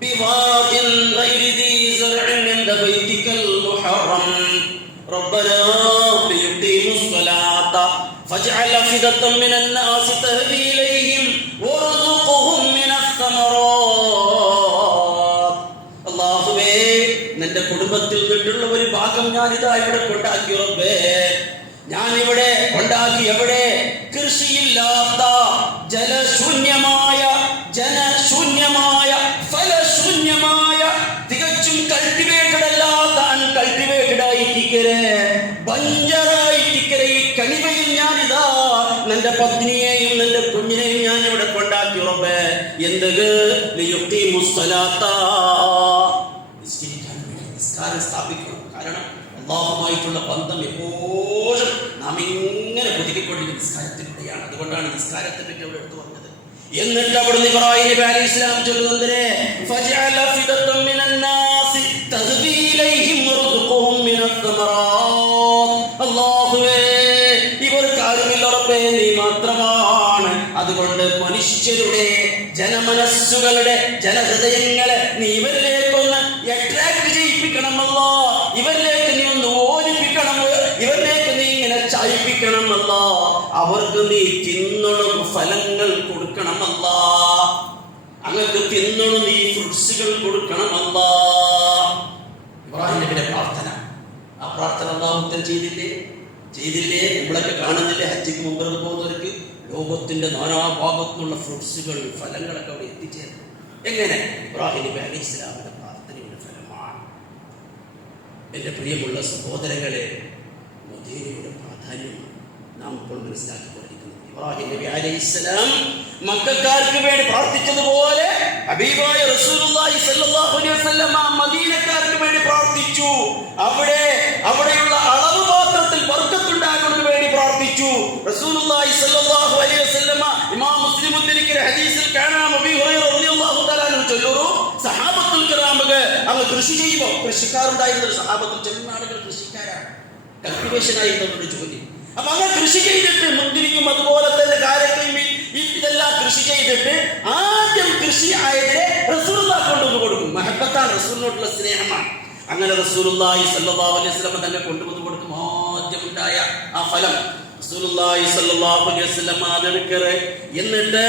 ബിവാദിൻ ഗൈരി ദീ സർഇൻ ഇൻദ ബൈതികൽ മുഹറം റബ്ബനാ ലിയുഖീമുസ് സ്വലാത്ത ഫജ്അൽ അഫിദത്തൻ മിനൻ നാസി തഹ്ദി ഇലൈഹിം വർസുഖ്ഹും മിനസ് സമറാത്ത്. അല്ലാഹുവേ, നിന്റെ കുടുംബത്തിൽ നിന്നുള്ള ഒരു ഭാഗം ഞാനിതാ ഇവിടെ കൊണ്ടാക്കി. റബ്ബേ, ഞാൻ ഇവിടെ കൊണ്ടാക്കി. എവിടെ? കൃഷിയില്ലാത്ത ജനശൂന്യമായ ഫലശൂന്യമായ തികച്ചും കൾട്ടിവേറ്റഡ് അല്ലാത്ത അൺകൾട്ടിവേറ്റഡ് ആയിട്ടിക്കരെ, ബഞ്ചറായിട്ടിക്കരെ ഈ കണിവയിൽ ഞാനിതാ നിന്റെ പത്നിയെയും നിന്റെ കുഞ്ഞിനെയും ഞാൻ ഇവിടെ കൊണ്ടാക്കി. റബ്ബേ, എന്ത്? ലിയുഖീമുസ് സ്വലാത്ത, നിസ്കാരം സ്ഥാപിക്കണം. കാരണം അല്ലാഹുമായിട്ടുള്ള ബന്ധം എപ്പോഴും നാം ഇങ്ങനെ പുതുക്കിക്കൊണ്ടിരിക്കുന്ന നിസ്കാരത്തിലൂടെയാണ്. അതുകൊണ്ടാണ് നിസ്കാരത്തെ പറ്റി അവിടെ എടുത്തു പറഞ്ഞത്. എന്നിട്ട് അവിടുന്ന് ഇബ്രാഹിം നബി അലൈഹിസ്സലാം ചൊല്ലുന്നതിനെ ഫജഅല ഫിദത്തൻ മിനൻ നാസി തഹ്ദി ഇലൈഹിം വർസുഖുഹും മിനസ് സമറാത്ത്. അല്ലാഹുവേ, ഇവർക്ക് ആരുമില്ല റബ്ബേ, നീ മാത്രമാണ്. അതുകൊണ്ട് മനുഷ്യരുടെ ജനമനസ്സുകളുടെ ജനഹൃദയങ്ങളെ നീ ഇവരിലേക്കൊന്ന് അട്രാക്ട് ചെയ്യിപ്പിക്കണം. അല്ലാഹ്, ഇവരിലേക്ക് നീ ഒന്ന് ഓടിപ്പിക്കണം, ഇവരിലേക്ക് നീ ഇങ്ങനെ ചായിപ്പിക്കണം. അല്ലാഹ്, അവർക്ക് നീ തിന്നണം ഫലങ്ങൾ കൊടുക്കണം. അല്ലാഹ്, അങ്ങക്ക് തിന്നണം നീ ഫ്രൂട്ട്സുകൾ കൊടുക്കണം. അല്ലാഹ്, ഇബ്രാഹിം നബിയുടെ പ്രാർത്ഥന. ആ പ്രാർത്ഥന അല്ലാഹു ഉത്തരം ചെയ്തില്ലേ? നമ്മളൊക്കെ കാണുന്നില്ലേ, ഹജ്ജിക്ക് മുമ്പ് പോകുന്നവർക്ക് ലോകത്തിന്റെ നാനാഭാഗത്തുള്ള ഫ്രൂട്ട്സുകൾ, ഫലങ്ങളൊക്കെ അവിടെ എത്തിച്ചേർന്നു. എങ്ങനെ? ഇബ്രാഹിം നബി അലൈഹിസ്സലാമിന്റെ പ്രാർത്ഥനയുടെ ഫലമാണ്. എൻ്റെ പ്രിയമുള്ള സഹോദരങ്ങളെ, മദീനയുടെ പ്രാധാന്യം നാം ഇപ്പോൾ മനസ്സിലാക്കിക്കൊണ്ടിരിക്കുന്നു. ഇബ്രാഹിം നബി അലൈഹിസ്സലാം മക്കക്കാർക്ക് വേണ്ടി പ്രാർത്ഥിച്ചതുപോലെ ഹബീബായ റസൂലുള്ളാഹി സ്വല്ലല്ലാഹു അലൈഹി വസല്ലം മദീനക്കാർക്ക് വേണ്ടി പ്രാർത്ഥിച്ചു. അവിടെയുള്ള അളവ് പാത്രത്തിൽ ബർക്കത്തുണ്ടാകുന്നതിന് വേണ്ടി പ്രാർത്ഥിച്ചു. റസൂലുള്ളാഹി സ്വല്ലല്ലാഹു അലൈഹി വസല്ലം ഇമാം മുസ്ലിം ഉദ്ധരിക്കുന്ന ഹദീസിൽ കാണാം, അബീ ഹുറൈറ റളിയല്ലാഹു തആല അൻഹു ചൊല്ലുന്നു, സഹാബത്തുൽ കിറാമക്ക് അങ്ങ് കൃഷി ചെയ്യുമ്പോൾ, കൃഷിക്കാരുണ്ടായിരുന്ന സഹാബത്തുൽ, ചെറുനാടുകൾ കൃഷിക്കാരാണ്. കൾട്ടിവേഷനായിരുന്നു അവരുടെ ജോലി. അപ്പൊ അങ്ങനെ കൃഷി ചെയ്തിട്ട് മുന്തിരിക്കും അതുപോലെ തന്നെ കാരക്കയും ഇതെല്ലാം കൃഷി ചെയ്തിട്ട് ആദ്യം കൃഷി ആയതിനെ റസൂലുള്ളാഹിക്ക് കൊണ്ടുവന്ന് കൊടുക്കും. മഹബത്താണ്, റസൂലിനോടുള്ള സ്നേഹമാണ്. അങ്ങനെ റസൂലുള്ളാഹി സ്വല്ലല്ലാഹു അലൈഹി വസല്ലം തന്നെ കൊണ്ടുവന്ന് കൊടുക്കും. ആദ്യം ഉണ്ടായ ആ ഫലം റസൂലുള്ളാഹി സ്വല്ലല്ലാഹു അലൈഹി വസല്ലം അതെടുക്കറെ. എന്നിട്ട്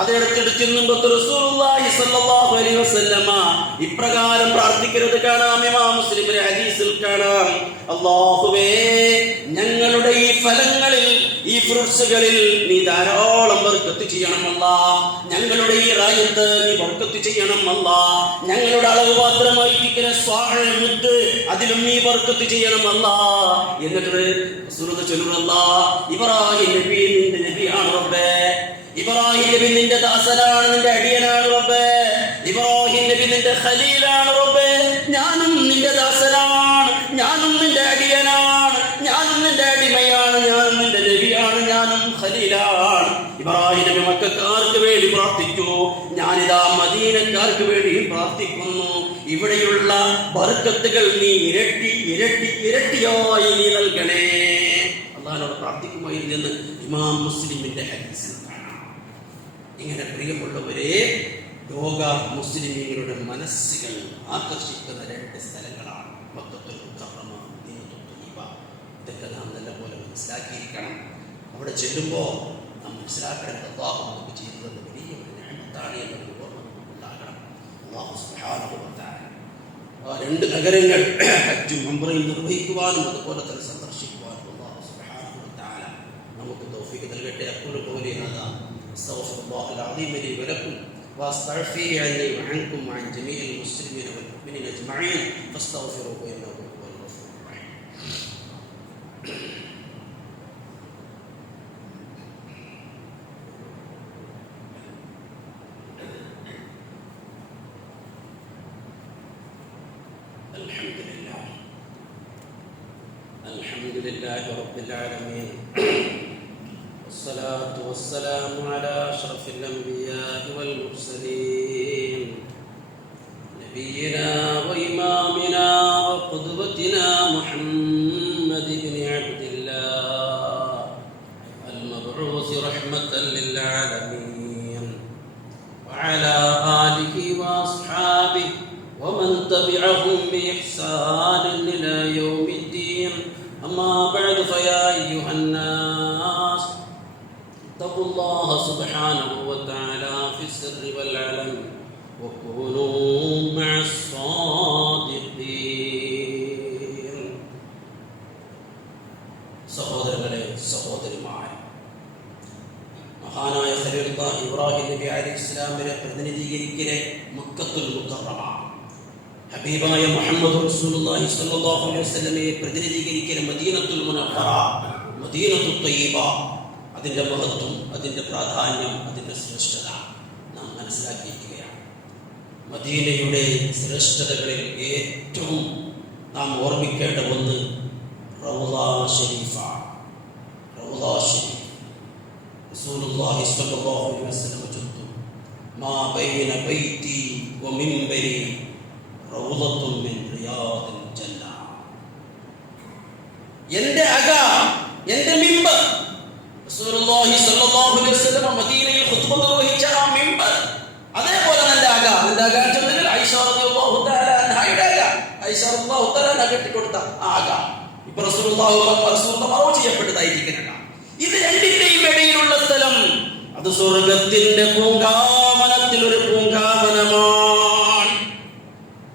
അതെടുത്തെടുത്തിരുന്നുമ്പോൾ റസൂലുള്ളാഹി സ്വല്ലല്ലാഹു അലൈഹി വസല്ലം ഇപ്രകാരം പ്രാർത്ഥിക്കുന്നത് കാണാം. ഇമാം മുസ്ലിമിന്റെ ഹദീസിൽ കാണാം, അല്ലാഹുവേ ഞങ്ങളുടെ ഈ ഫലങ്ങളിൽ, ഈ ഫ്രൂട്ട്സുകളിൽ നീ ധാരാളം ബർക്കത്ത് ചെയ്യണം അല്ലാഹ്. ഞങ്ങളുടെ ഈ റായത്ത് നീ ബർക്കത്ത് ചെയ്യണം അല്ലാഹ്. ഞങ്ങളുടെ അളവ് മാത്രമായിരിക്കുന്ന സ്വാഹ് അതിലും നീ ബർക്കത്ത് ചെയ്യണം അല്ലാഹ്. എന്നിട്ട് റസൂലുള്ളാഹി ചൊല്ലുന്നല്ലാഹ്, ഇബ്രാഹിം നബി നിന്റെ നബിയാണ് റബ്ബേ. ഇബ്രാഹിം നബി നിന്റെ ദാസനാണ്, നിന്റെ അടിയനാണ് റബ്ബേ. ഇബ്രാഹിം നബി നിന്റെ ഖലീലാണ് റബ്ബേ. ഞാനും നിന്റെ ദാസനാണ്, ഞാനും നിന്റെ അടിയനാണ്, ഞാനും നിന്റെ അടിമയാണ്, ഞാനും നിന്റെ നബിയാണ്, ഞാനും ഖലീലാണ്. ഇബ്രാഹിം നബി മക്കക്കാർക്ക് വേണ്ടി പ്രാർത്ഥിച്ചു, ഞാനിതാ മദീനക്കാർക്ക് വേണ്ടി പ്രാർത്ഥിക്കുന്നു. ഇവിടെയുള്ള ബർക്കത്തുകൾ നീ ഇരട്ടി ഇരട്ടി ഇരട്ടിയായി നീ നൽകണേ. അല്ലാഹുവോട് പ്രാർത്ഥിക്കുമായിരുന്നു ഇമാം മുസ്ലിമിന്റെ ഹദീസിൽ കാണാം. ഇങ്ങനെ പ്രിയമുള്ളവരെ, ലോക മുസ്ലിമീങ്ങളുടെ മനസ്സുകൾ ആകർഷിക്കുന്ന രണ്ട് സ്ഥലങ്ങളാണ് മക്കത്തുൽ മുകറമ, മദീനത്തുൽ ത്വയ്യിബ. ഇതൊക്കെ നാം നല്ലപോലെ മനസ്സിലാക്കിയിരിക്കണം. അവിടെ ചെല്ലുമ്പോൾ നാം മനസ്സിലാക്കേണ്ടത് അല്ലാഹു നമുക്ക് ചെയ്തത് വലിയ ഒരു നിഅമത്താണ് എന്നൊരു ഓർമ്മ നമുക്കുണ്ടാകണം. അല്ലാഹു സുബ്ഹാനഹു വ തആല ആ രണ്ട് നഗരങ്ങൾ ഹജ്ജും ഉംറയും നിർവഹിക്കുവാനും അതുപോലെ തന്നെ സന്ദർശിക്കുവാനും അല്ലാഹു സുബ്ഹാനഹു വ തആല നമുക്ക് തൗഫീഖ് നൽകട്ടെ. അഖൂലു ഖൗലി ഹാദാ അസ്തഗ്ഫിറുല്ലാഹൽ അദീം ലി വലക്കും واستغفر عني وعنكم وعن جميع المسلمين والمؤمنين اجمعين فاستغفروه انه هو الغفور الرحيم. الحمد لله رب العالمين والصلاة والسلام على أشرف الأنبياء والمرسلين نبينا وإمامنا وقدوتنا محمد بن عبد الله المبعوث رحمة للعالمين وعلى آله وأصحابه ومن تبعهم بإحسان إلى يوم الدين. أما بعد فيا أيها الناس اتقوا الله سبحانه وتعالى في السر والعلن وكونوا مع الصادقين. സഹോദരങ്ങളെ, സഹോദരിമാരെ, മഹാനായ ഖലീലുല്ലാഹ് ഇബ്രാഹിം നബി അലൈഹിസ്സലാമിനെ പ്രതിനിധീകരിക്കലെ മക്കത്തുൽ മുകറമ, ഹബീബായ മുഹമ്മദ് റസൂലുള്ളാഹി സ്വല്ലല്ലാഹു അലൈഹി വസല്ലമയെ പ്രതിനിധീകരിക്കലെ മദീനത്തുൽ മുനവ്വറ, മദീനത്തുൽ ത്വയ്യിബ, അതിൻ്റെ മഹത്വം, അതിൻ്റെ പ്രാധാന്യം, അതിൻ്റെ ശ്രേഷ്ഠത നാം മനസ്സിലാക്കിയിരിക്കുകയാണ്. മദീനയുടെ ശ്രേഷ്ഠതകളിൽ ഏറ്റവും നാം ഓർമ്മിക്കേണ്ട ഒന്ന് റൗള ഷരീഫാണ്. റൗള ഷരീഫ് റസൂലുള്ളാഹി സ്വല്ലല്ലാഹു അലൈഹി വസല്ലം ചൊല്ലുന്നു, മാ ബൈന ബൈതി വ മിൻബരി റൗളത്തുൻ മിൻ റിയാദിൽ ജന്ന. എൻ്റെ അക, എൻ്റെ മിമ്പർ, റസൂലുള്ളാഹി സ്വല്ലല്ലാഹു അലൈഹി വസല്ലം മദീനയിൽ ഖുത്ബ നിർവഹിച്ച ആ മിമ്പർ, അതേപോലെ എൻ്റെ അക, എൻ്റെ അക ചെന്നതിൽ ആയിഷ റളിയല്ലാഹു തആല അൻഹയുടെ അക, ആയിഷ റളിയല്ലാഹു തആല കെട്ടിക്കൊടുത്ത ആ അക ഇപ്പോൾ റസൂലുള്ളാഹി മറവ് ചെയ്യപ്പെട്ടതായിരിക്കണം. ഇത് രണ്ടിന്റെയും ഇടയിലുള്ള സ്ഥലം അത് സ്വർഗത്തിന്റെ പൂങ്കാവനത്തിൽ ഒരു പൂങ്കാവനമാണ്.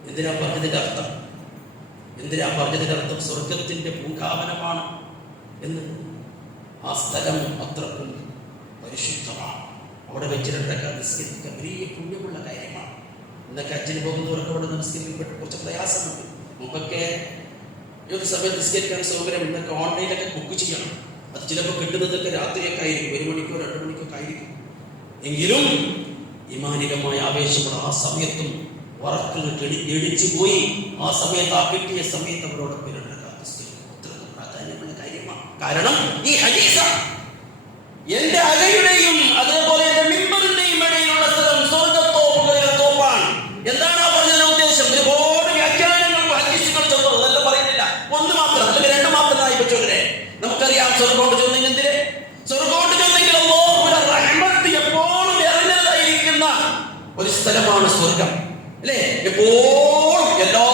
എന്തിനാ പറഞ്ഞതിന്റെ അർത്ഥം? എന്തിനാ പറഞ്ഞതിന്റെ അർത്ഥം? സ്വർഗത്തിന്റെ പൂങ്കാവനമാണ് എന്ന്. ആ സ്ഥലം അത്രക്കും പരിശുദ്ധമാണ്. അവിടെ വെച്ച് രണ്ടൊക്കെ നിസ്കരിക്കുക വലിയ പുണ്യമുള്ള കാര്യമാണ്. ഇന്നൊക്കെ അച്ഛന് പോകുന്നവർക്ക് അവിടെ നിസ്കരിക്കപ്പെട്ട് കുറച്ച് പ്രയാസമുണ്ട്. മുമ്പൊക്കെ ഏത് സമയത്ത് നിസ്കരിക്കാൻ സൗകര്യം, ഇന്നൊക്കെ ഓൺലൈനിലൊക്കെ ബുക്ക് ചെയ്യണം. അത് ചിലപ്പോൾ കിട്ടുന്നതൊക്കെ രാത്രിയൊക്കെ ആയിരിക്കും, 1 മണിക്കോ 2 മണിക്കൊക്കെ ആയിരിക്കും. എങ്കിലും ഇമാനികമായ ആവേശമുള്ള ആ സമയത്തും വറക്കുകൾ എടിച്ചു പോയി ആ സമയത്ത്, ആ കിട്ടിയ സമയത്ത് അവരോട് അത്രക്കും പ്രാധാന്യമുള്ള കാര്യമാണ്. കാരണം ഈ ഹദീസാണ്. എന്റെ അകയുടെയും അതേപോലെ എന്റെ മിമ്പറിന്റെയും ഇടയിലുള്ള സ്ഥലം സ്വർഗ്ഗത്തോപ്പുകളിലെ തോപ്പാണ്. എന്താണ് ആ പറഞ്ഞതിന്റെ ഉദ്ദേശം? ഒരുപാട് വ്യാഖ്യാനങ്ങൾ ഹദീസുകൾ ചെന്നത്, അതല്ല പറയുന്നില്ല. ഒന്ന് മാത്രം അല്ലെങ്കിൽ 2 മാത്രമായി സ്വർഗോട്ട് ചെന്നെങ്കിൽ എന്തിന്? സ്വർഗോട്ട് ചെന്നെങ്കിൽ അല്ലാഹുവിന്റെ റഹ്മത്ത് എപ്പോഴും നിറഞ്ഞതായിരിക്കുന്ന ഒരു സ്ഥലമാണ് സ്വർഗം, അല്ലേ? എപ്പോഴും എല്ലാ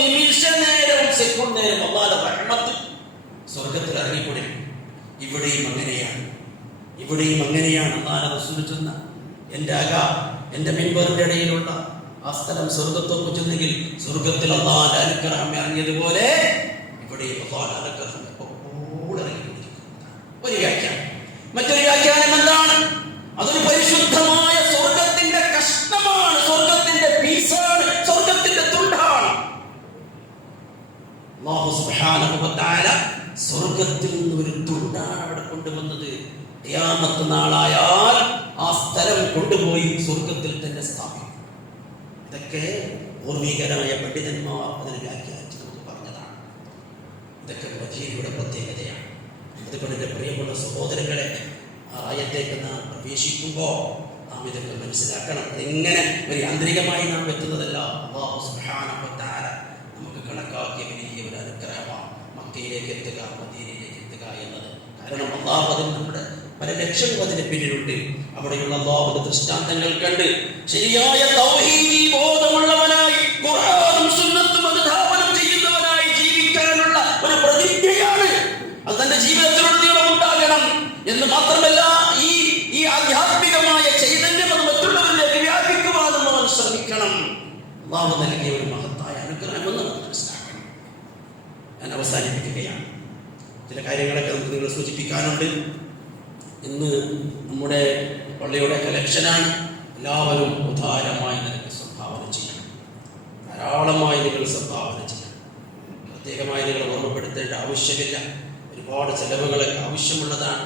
നിമിഷ നേരവും സെക്കൻഡ് നേരം അല്ലാഹുവിന്റെ റഹ്മത്ത് സ്വർഗത്തിൽ ഇറങ്ങിക്കൊണ്ടിരിക്കും. ഇവിടെയും അങ്ങനെയാണ്, ഇവിടെയും അങ്ങനെയാണ്. അല്ലാഹുവിന്റെ റസൂൽ ചെന്ന എന്റെ മിൻബറിന്റെ ഇടയിലുള്ള ആ സ്ഥലം സ്വർഗത്തോക്ക് ചെന്നെങ്കിൽ സ്വർഗത്തിൽ അല്ലാഹുവിന്റെ അനുഗ്രഹം ഇറങ്ങിയതുപോലെ ഇവിടെയും അല്ലാഹുവിന്റെ അനുഗ്രഹം എപ്പോഴും ഇറങ്ങിക്കൊണ്ടിരിക്കും. ഒരു വ്യാഖ്യാനം. മറ്റൊരു വ്യാഖ്യാനം എന്താണ്? അതൊരു പരിശുദ്ധമായ സ്വർഗത്തിന്റെ കഷ്ണമാണ്, സ്വർഗത്തിന്റെ പീസാണ്, സ്വർഗത്തിന്റെ തുണ്ടാണ്. അല്ലാഹു സുബ്ഹാനഹു വ തആല സ്വർഗത്തിൽ നിന്ന് ഒരു തുണ്ടാണ് അവിടെ കൊണ്ടുവന്നത്. ഖിയാമത്ത് നാളായാൽ ആ സ്ഥലം കൊണ്ടുപോയി സ്വർഗത്തിൽ തന്നെ സ്ഥാപിക്കും. ഇതൊക്കെ പൂർവികരായ പണ്ഡിതന്മാർ അതിന് വ്യാഖ്യാനിച്ച് നമുക്ക് പറഞ്ഞതാണ്. ഇതൊക്കെ മദീനയുടെ പ്രത്യേകതയാണ്. അതുകൊണ്ട് എൻ്റെ പ്രിയമുള്ള സഹോദരങ്ങളെ, ആ ആയത്തേക്ക് നാം പ്രവേശിക്കുമ്പോൾ നാം ഇതൊക്കെ മനസ്സിലാക്കണം. എങ്ങനെ ഒരു യാന്ത്രികമായി നാം എത്തുന്നതല്ല. അല്ലാഹു സുബ്ഹാനഹു വ തആല നമുക്ക് കണക്കാക്കിയ വലിയ ഒരു അനുഗ്രഹമാണ് മക്കയിലേക്ക് എത്തുക, മദീനയിലേക്ക് എത്തുക എന്നത്. കാരണം അല്ലാഹു അതിന് നമ്മുടെ പല ലക്ഷ്യങ്ങൾ അതിന് പിന്നിലുണ്ട്. അവിടെയുള്ള അല്ലാഹുവിന്റെ ദൃഷ്ടാന്തങ്ങൾ കണ്ട് ശരിയായ തൗഹീദി ബോധമുള്ളവനായി ഖുർആനും സുന്നത്തും അനുധാവനം ചെയ്യുന്നവനായി ജീവിക്കാനുള്ള ഒരു പ്രതിജ്ഞയാണ്. അത് തന്റെ ജീവിതത്തിലുടനീളം ഉണ്ടാകണം എന്ന് മാത്രമല്ല, ഈ ആധ്യാത്മികമായ ചൈതന്യം അത് മറ്റുള്ളവരിലേക്ക് വ്യാപിക്കുവാനും അവൻ ശ്രമിക്കണം. അല്ലാഹു നൽകിയ ഒരു മഹത്തായ അനുഗ്രഹമെന്ന് നമുക്ക് മനസ്സിലാക്കണം. ഞാൻ അവസാനിപ്പിക്കുകയാണ്. ചില കാര്യങ്ങളൊക്കെ നമുക്ക് നിങ്ങൾ സൂചിപ്പിക്കാനുണ്ട്. ഇന്ന് നമ്മുടെ പള്ളിയുടെ കലക്ഷനാണ്. എല്ലാവരും ഉദാരമായി നിനക്ക് സംഭാവന ചെയ്യണം. ധാരാളമായി നിങ്ങൾ സംഭാവന ചെയ്യണം. പ്രത്യേകമായി നിങ്ങൾ ഓർമ്മപ്പെടുത്തേണ്ട ആവശ്യമില്ല. ഒരുപാട് ചെലവുകളൊക്കെ ആവശ്യമുള്ളതാണ്.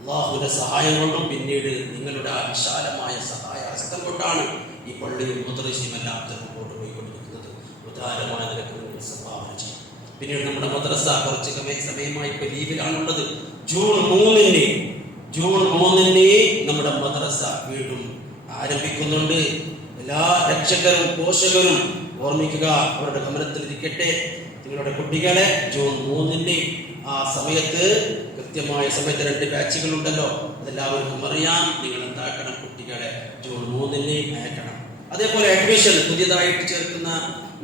അല്ലാഹുവിന്റെ സഹായം കൊണ്ടും പിന്നീട് നിങ്ങളുടെ ആ വിശാലമായ സഹായഹസ്തം കൊണ്ടാണ് ഈ പള്ളിയും മദ്രസയും എല്ലാം മുമ്പോട്ട് പോയിക്കൊണ്ടിരിക്കുന്നത്. ഉദാരമായ നിനക്ക് നിങ്ങൾ സംഭാവന ചെയ്യണം. പിന്നീട് നമ്മുടെ മദ്രസ കുറച്ച് സമയമായി ഇപ്പോൾ ലീവിലാണുള്ളത്. ജൂൺ 3 നമ്മുടെ മദ്രസ വീണ്ടും ആരംഭിക്കുന്നുണ്ട്. എല്ലാ രക്ഷകരും പോഷകരും ഓർമ്മിക്കുക, അവരുടെ ഗമനത്തിലിരിക്കട്ടെ. നിങ്ങളുടെ കുട്ടികളെ ജൂൺ 3 ആ സമയത്ത്, കൃത്യമായ സമയത്ത് 2 ബാച്ചുകളുണ്ടല്ലോ, അതെല്ലാവർക്കും അറിയാം. നിങ്ങൾ എന്താക്കണം? കുട്ടികളെ ജൂൺ 3 അയക്കണം. അതേപോലെ അഡ്മിഷൻ, പുതിയതായിട്ട് ചേർക്കുന്ന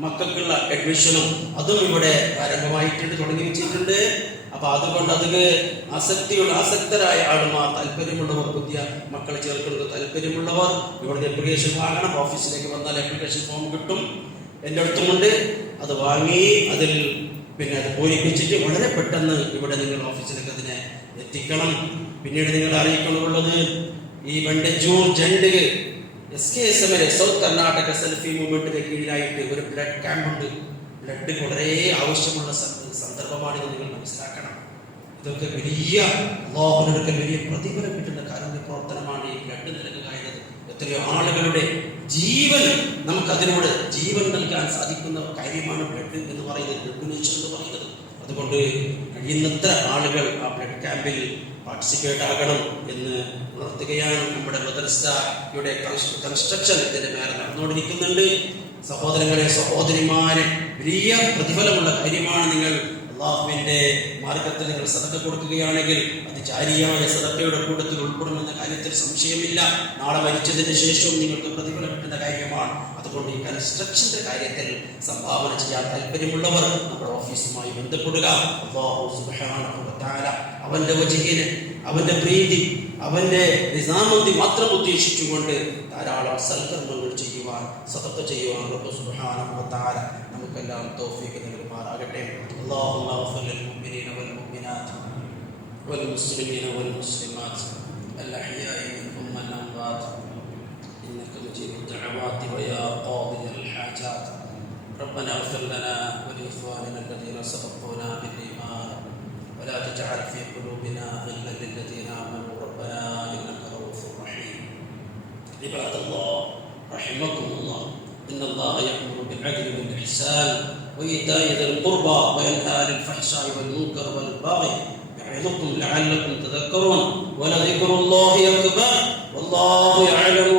മക്കൾക്കുള്ള അഡ്മിഷനും അതും ഇവിടെ ആരംഭമായിട്ടുണ്ട്, തുടങ്ങി വെച്ചിട്ടുണ്ട്. അപ്പൊ അതുകൊണ്ട് അതിന് ആസക്തരായ ആളുമാർ, താല്പര്യമുള്ളവർ, പുതിയ മക്കളെ ചേർക്കുന്നത് താല്പര്യമുള്ളവർ ഇവിടെ അപ്ലിക്കേഷൻ വാങ്ങണം. ഓഫീസിലേക്ക് വന്നാൽ അപ്ലിക്കേഷൻ ഫോം കിട്ടും, എൻ്റെ അടുത്തുമുണ്ട്. അത് വാങ്ങി അത് പൂരിപ്പിച്ചിട്ട് വളരെ പെട്ടെന്ന് ഇവിടെ നിങ്ങൾ ഓഫീസിലേക്ക് അതിനെ എത്തിക്കണം. പിന്നീട് നിങ്ങൾ അറിയിക്കാനുള്ളത്, ഈ June 2 SKSM south Karnataka selfie മൂവ്മെന്റിന്റെ കീഴിലായിട്ട് ഒരു ബ്ലഡ് ക്യാമ്പ് ഉണ്ട്. ബ്ലഡ് വളരെ ആവശ്യമുള്ള സന്ദർഭമാണെന്ന് നിങ്ങൾ മനസ്സിലാക്കണം. ഇതൊക്കെ അല്ലാഹുവിനടുക്കൽ വലിയ പ്രതിഫലം കിട്ടുന്ന കാരുണ്യ പ്രവർത്തനമാണ് ഈ ബ്ലഡ് നൽകുക എന്നത്. എത്രയോ ആളുകളുടെ ജീവൻ നമുക്കതിനോട് ജീവൻ നൽകാൻ സാധിക്കുന്ന കാര്യമാണ് ബ്ലഡ് എന്ന് പറയുന്നത്, ഡൊണേഷൻ എന്ന് പറയുന്നത്. അതുകൊണ്ട് കഴിയുന്നത്ര ആളുകൾ ആ ബ്ലഡ് ക്യാമ്പിൽ പാർട്ടിസിപ്പേറ്റ് ആകണം എന്ന് ഉണർത്തുകയാണ്. നമ്മുടെ മദ്രസയുടെ കൺസ്ട്രക്ഷൻ ഇതിന്റെ മേലെ നടന്നുകൊണ്ടിരിക്കുന്നുണ്ട്. സഹോദരങ്ങളെ, സഹോദരിമാരെ, വലിയ പ്രതിഫലമുള്ള കാര്യമാണ്. നിങ്ങൾ അല്ലാഹുവിന്റെ മാർഗത്തിൽ നിങ്ങൾ സദഖ കൊടുക്കുകയാണെങ്കിൽ അത് ജാരിയായ സദഖയുടെ കൂട്ടത്തിൽ ഉൾപ്പെടുമെന്ന കാര്യത്തിൽ സംശയമില്ല. നാളെ മരിച്ചതിന് ശേഷവും നിങ്ങൾക്ക് പ്രതിഫലം കിട്ടുന്ന കാര്യമാണ്. അതുകൊണ്ട് ഈ കൺസ്ട്രക്ഷന്റെ കാര്യത്തിൽ സംഭാവന ചെയ്യാൻ താല്പര്യമുള്ളവർ നമ്മുടെ ഓഫീസുമായി ബന്ധപ്പെടുക. അല്ലാഹു സുബ്ഹാനഹു വ തആല അവന്റെ വജ്ഹിനെ, അവന്റെ പ്രീതി, അവന്റെ നിസാമന്തി മാത്രം ഉദ്ദേശിച്ചുകൊണ്ട് ധാരാളം സൽക്കർമ്മങ്ങൾ ചെയ്യുവാൻ, സദഖ ചെയ്യുവാൻ റബ്ബ് സുബ്ഹാനഹു വ തആല നമുക്കെല്ലാം തൗഫീഖ് നൽകുമാറാകട്ടെ. അല്ലാഹുമ്മ ഗ്ഫിർ ലിൽ മുഅ്മിനീന വൽ മുഅ്മിനാത്ത് വൽ മുസ്ലിമീന വൽ മുസ്ലിമാത്ത് അൽ അഹ്യാഇ മിൻഹും വൽ അംവാത്ത് ഇന്നക മുജീബു ദഅവാതി വയാ ഖാദിയൽ ഹാജാത്ത്. ربنا اغفر لنا ولإخواننا الذين سبقونا بالإيمان ولا تجعل في قلوبنا غلا للذين آمنوا ربنا إنك رؤوف رحيم. عباد الله رحمكم الله، إن الله يأمر بالعدل والإحسان وإيتاء ذي القربى وينهى عن الفحشاء والمنكر والبغي يعظكم لعلكم تذكرون. ولذكر الله أكبر والله يعلم